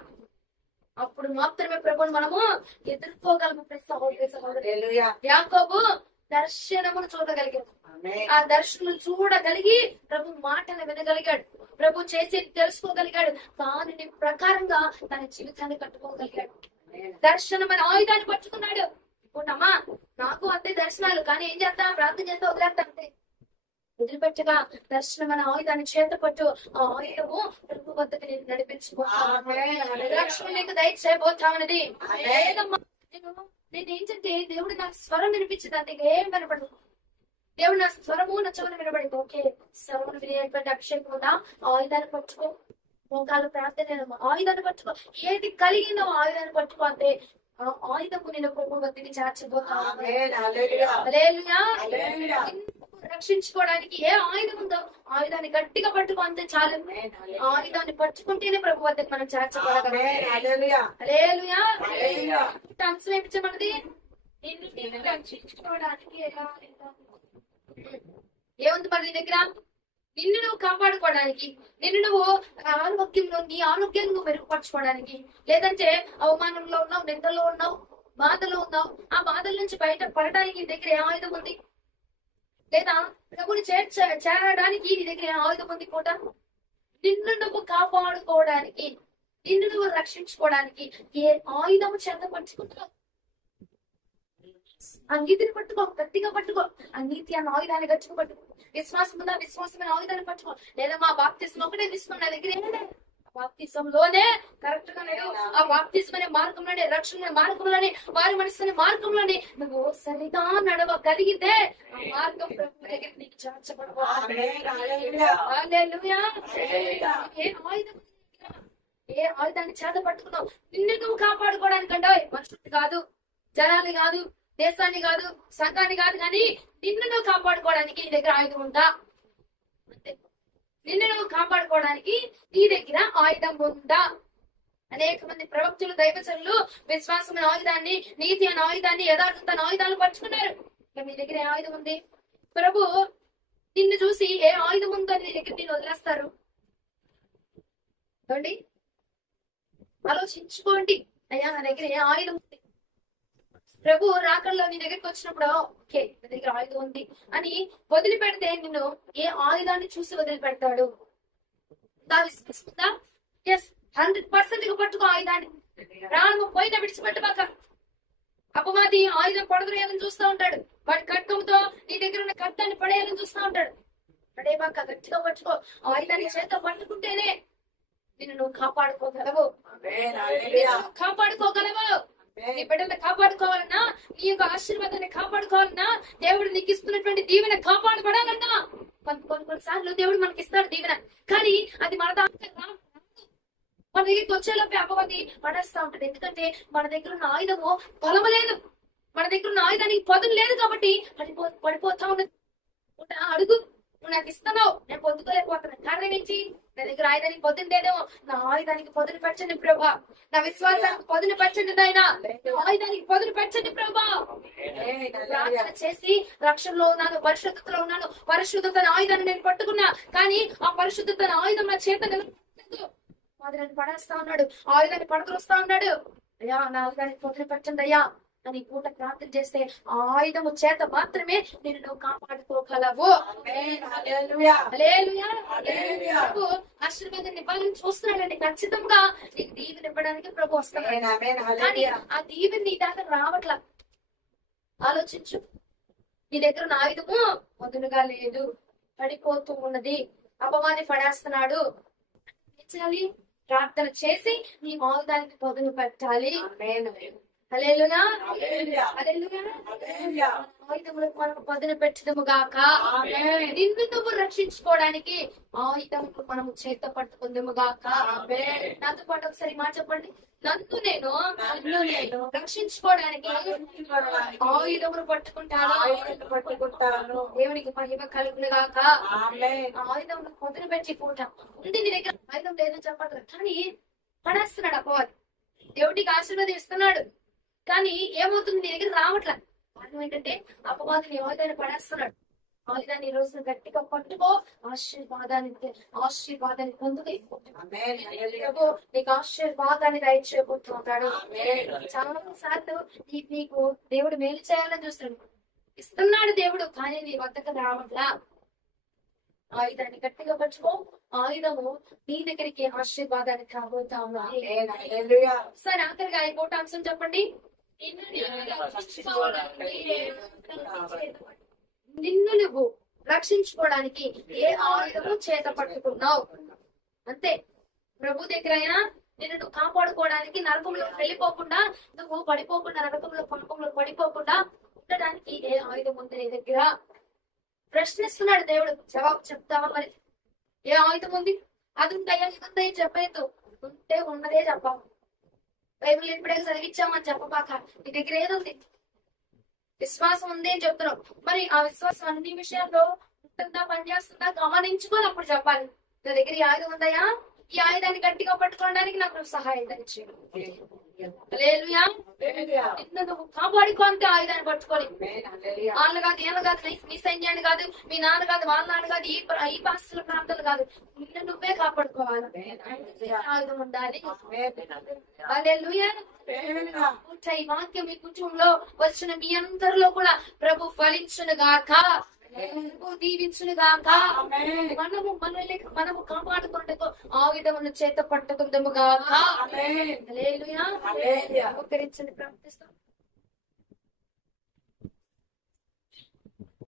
అప్పుడు మాత్రమే ప్రభుని మనము ఎదుర్కోగలము. యాకోబు దర్శనమును చూడగలిగాడు, ఆ దర్శనం చూడగలిగి ప్రభు మాటను వినగలిగాడు, ప్రభు చేసి తెలుసుకోగలిగాడు, దానిని ప్రకారంగా తన జీవితాన్ని కట్టుకోగలిగాడు. దర్శనం అనే ఆయుధాన్ని పట్టుకున్నాడు. ఇప్పుడమ్మా నాకు అంతే దర్శనాలు, కానీ ఏం చేస్తా, ప్రార్థన చేస్తే వదిలేస్తా అంతే. వదిలిపెట్టగా దర్శనం అనే ఆయుధాన్ని చేత పట్టు. ఆ ఆయుధము ప్రభు వద్దకు నేను నడిపించుకోవాలి, రక్షణ నీకు దయచేయబోతామన్నది. నేను ఏంటంటే దేవుడు నాకు స్వరం వినిపించింది, అంతే ఏం వినపడదు. దేవుడు నా స్వరము నా చెవులు వినబడింది, ఓకే. స్వరమును వినేటువంటి అభిషేకం ఉందా, ఆయుధాన్ని పట్టుకో. మోకాలు ప్రార్థన, ఆయుధాన్ని పట్టుకో. ఏది కలిగిందో ఆయుధాన్ని పట్టుకో, అంతే. ఆ ఆయుధము నేను ప్రభు వద్దకి చేర్చబోతాను. రక్షించుకోవడానికి ఏ ఆయుధం ఉందో ఆయుధాన్ని గట్టిగా పట్టుకో, అంతే చాలు. ఆయుధాన్ని పట్టుకుంటేనే ప్రభు వద్దకు మనం చేర్చబడగలం. అంశం ఏమిచ్చమన్నది, రక్షించుకోవడానికి ఏముంది మరి నీ దగ్గర? నిన్ను నువ్వు కాపాడుకోవడానికి, నిన్ను నువ్వు ఆరోగ్యంలో నీ ఆరోగ్యాన్ని నువ్వు మెరుగుపరచుకోవడానికి, లేదంటే అవమానంలో ఉన్నావు, నిందలో ఉన్నావు, బాధలో ఉన్నావు, ఆ బాధల నుంచి బయట పడడానికి నీ దగ్గర ఏ ఆయుధం ఉంది? లేదా ప్రభుని చేరడానికి నీ దగ్గర ఏ ఆయుధం ఉంది? కూడా నిన్ను నువ్వు కాపాడుకోవడానికి, నిన్ను నువ్వు రక్షించుకోవడానికి ఏ ఆయుధము చేత పట్టుకుంటావు? ఆ నీతిని పట్టుకో, గట్టిగా పట్టుకో. ఆ నీతి అన్న ఆయుధాన్ని గట్టిగా పట్టుకో. విశ్వాసం ఉందా? విశ్వాసమైన ఆయుధాన్ని పట్టుకో. లేదా మా బాప్తిసం ఒకటే తీసుకుని నా దగ్గర ఏమైనా బాప్తిసంలోనే కరెక్ట్ గా లేదు. ఆ బాప్తిసం అనే మార్గంలోనే, రక్షణ మార్గంలోనే, వారి మనసుని మార్గంలోనే నువ్వు సరిగా నడవగలిగితే ఆ మార్గం ప్రభు దగ్గర నీకు చేర్చబడవు. హల్లెలూయా. ఏ ఆయుధాన్ని చేత పట్టుకున్నావు? నిన్ను నువ్వు కాపాడుకోవడానికంటే మనుషులు కాదు, జనాన్ని కాదు, దేశాన్ని కాదు, సంఘాన్ని కాదు, కానీ నిన్ను నువ్వు కాపాడుకోవడానికి నీ దగ్గర ఆయుధం ఉందా? అంతే. నిన్ను నువ్వు కాపాడుకోవడానికి నీ దగ్గర ఆయుధం ఉందా? అనేక మంది ప్రవక్తులు, దైవజనులు విశ్వాసమైన ఆయుధాన్ని, నీతి అనే ఆయుధాన్ని, యథార్థత అనే ఆయుధాలు పరుచుకున్నారు. మీ దగ్గర ఏ ఆయుధం ఉంది? ప్రభు నిన్ను చూసి ఏ ఆయుధం ఉందో నీ దగ్గర నేను వదిలేస్తారు. చూడండి, ఆలోచించుకోండి. అయ్యా నా దగ్గర ఏ ఆయుధం ఉంది? ప్రభు రాకల్లో నీ దగ్గరికి వచ్చినప్పుడు ఓకే నా దగ్గర ఆయుధం ఉంది అని వదిలిపెడితే నిన్ను ఏ ఆయుధాన్ని చూసి వదిలిపెడతాడు? విశ్వసిస్తుందా? ఎస్, 100% పట్టుకో ఆయుధాన్ని. ప్రాణము పోయిన విడిచిపెట్టబాక. అపవాది ఆయుధం పడదరేయాలని చూస్తూ ఉంటాడు. వాడి ఖడ్గంతో నీ దగ్గర ఉన్న ఖడ్గాన్ని పడేయాలని చూస్తూ ఉంటాడు. పడేబాక, గట్టిగా పట్టుకో. ఆయుధాన్ని చేత పట్టుకుంటేనే నిన్ను నువ్వు కాపాడుకోగలవు. కాపాడుకోగలవు. నీ బిడ్డను కాపాడుకోవాలన్నా, నీ యొక్క ఆశీర్వాదాన్ని కాపాడుకోవాలన్నా, దేవుడు నీకు ఇస్తున్నటువంటి దీవెన కాపాడబడాలన్నా కొన్నిసార్లు దేవుడు మనకి ఇస్తాడు దీవెన, కానీ అది మన దాకా మన దగ్గరికి వచ్చేలోపే అపవాది పడేస్తా ఉంటది. ఎందుకంటే మన దగ్గర ఉన్న ఆయుధము బలము లేదు, మన దగ్గర ఉన్న ఆయుధానికి పదును లేదు కాబట్టి పడిపోతా ఉన్నది. అడుగు, నువ్వు నాకు ఇస్తున్నావు, నేను పొందుకోలేకపోతున్నాను. కారణం ఏంటి? నా దగ్గర ఆయుధానికి పొద్దున లేదేమో. నా ఆయుధానికి పొద్దున పెట్టండి ప్రభా. నా విశ్వాసానికి పొద్దున పెట్టండి నాయన. ఆయుధానికి పొద్దున పెట్టండి ప్రభా. ప్రార్థన చేసి రక్షణలో ఉన్నాను, పరిశుద్ధతలో ఉన్నాను, పరిశుద్ధత ఆయుధాన్ని నేను పట్టుకున్నా, కానీ ఆ పరిశుద్ధత ఆయుధం నా చేత నిలబడలేదు. ఆయుధాన్ని పడేస్తా ఉన్నాడు, ఆయుధాన్ని పడకలుస్తా ఉన్నాడు. అయ్యా నా ఆయుధానికి పొద్దున పెట్టండి అయ్యా అని పూట ప్రార్థన చేస్తే ఆయుధము చేత మాత్రమే నేను నువ్వు కాపాడుకోగలవు. ప్రభు ఆశీర్వాదాన్ని ఇవ్వాలని చూస్తున్నాడండి. ఖచ్చితంగా నీకు దీవెన ఇవ్వడానికి ప్రభు వస్తున్నాడు, కానీ ఆ దీవెన నీ దాకా రావట్లా. ఆలోచించు. నీ దగ్గర ఉన్న ఆయుధము మొదలుగా లేదు, పడిపోతూ ఉన్నది, అపవాది పడేస్తున్నాడు. ఏం చేయాలి? ప్రార్థన చేసి నీ ఆయుధానికి పొదును పెట్టాలి. హల్లెలూయా. ఆయుధములకు మనకు పదును పెట్టడము గాక. నిన్ను నువ్వు రక్షించుకోవడానికి ఆయుధములు మనము చేత పట్టుకుందాము గాక. నాతో పాటు ఒకసారి మాట చెప్పండి. నన్ను నేను రక్షించుకోవడానికి ఆయుధములు పట్టుకుంటాను. దేవునికి మహిమ కలుగును గాక. ఆయుధములు పదును పెట్టి పూట ఉంది. నీ దగ్గర ఆయుధం లేదని చెప్పట్లేదు, కానీ పడేస్తున్నాడు అపవాది. దేవుడికి ఆశీర్వాదం ఇస్తున్నాడు, కానీ ఏమవుతుంది? నీ దగ్గర రావట్లే. కారణం ఏంటంటే అపవాదిని ఆయుధాన్ని పడేస్తున్నాడు. ఆయుధాన్ని ఈ రోజు గట్టిగా పట్టుకో. ఆశీర్వాదాన్ని పొందుకు. నీకు ఆశీర్వాదాన్ని దయచేయబోతున్నాడు. చాలా సార్లు నీకు దేవుడు మేలు చేయాలని చూస్తున్నాడు, ఇస్తున్నాడు దేవుడు, కానీ నీ వద్దకు రావట్లా. ఆయుధాన్ని గట్టిగా పట్టుకో. ఆయుధము నీ దగ్గరికి ఆశీర్వాదాన్ని కాబోతా ఉన్నాయి. సరే, ఆఖరిగా అయిపోట అంశం చెప్పండి. నిన్ను నువ్వు రక్షించుకోవడానికి ఏ ఆయుధము చేత పట్టుకున్నావు? అంతే. ప్రభు దగ్గర అయినా నిన్ను నువ్వు కాపాడుకోవడానికి, నరకంలో వెళ్ళిపోకుండా, నువ్వు పడిపోకుండా, నరకంలో పాపంలో పడిపోకుండా ఉండడానికి ఏ ఆయుధం ఉంది నీ దగ్గర? ప్రశ్నిస్తున్నాడు దేవుడు. జవాబు చెప్తావా మరి? ఏ ఆయుధం ఉంది? అది ఉంటాయా, ఇది ఉంటాయా చెప్పేది. ఉంటే ఉన్నదే చెప్పావు. బైబిల్ ఇప్పుడే చదివించామని చెప్పబాక. నీ దగ్గర ఏదుంది? విశ్వాసం ఉంది అని చెప్తున్నావు. మరి ఆ విశ్వాసం అన్ని విషయాల్లో ఉంటుందా, పనిచేస్తుందా గమనించుకొని అప్పుడు చెప్పాలి. నా దగ్గర ఈ ఆయుధం ఉందయా, ఈ ఆయుధాన్ని గట్టిగా పట్టుకోవడానికి నాకు సహాయం దయచేయండి. హల్లెలూయా. నిన్ను నువ్వు కాపాడుకో అంతే. ఆయుధాన్ని పట్టుకొని వాళ్ళు కాదు, ఏమో కాదు, మీ సైన్యాన్ని కాదు, మీ నాన్న కాదు, వాళ్ళ నాన్న కాదు, ఈ పాస్తుల ప్రాంతాలు కాదు, నిన్ను నువ్వే కాపాడుకోవాలి. ఆయుధం ఉండాలి. హల్లెలూయా. ఈ వాక్యం మీ కుటుంబంలో వచ్చిన మీ అందరిలో కూడా ప్రభు ఫలించును గాక, దీవించును గాక. మనము కాపాడుకున్నట్టు ఆయుధమును చేత పట్టుకుందాము గాక. హల్లెలూయా. ప్రార్థిస్తాం.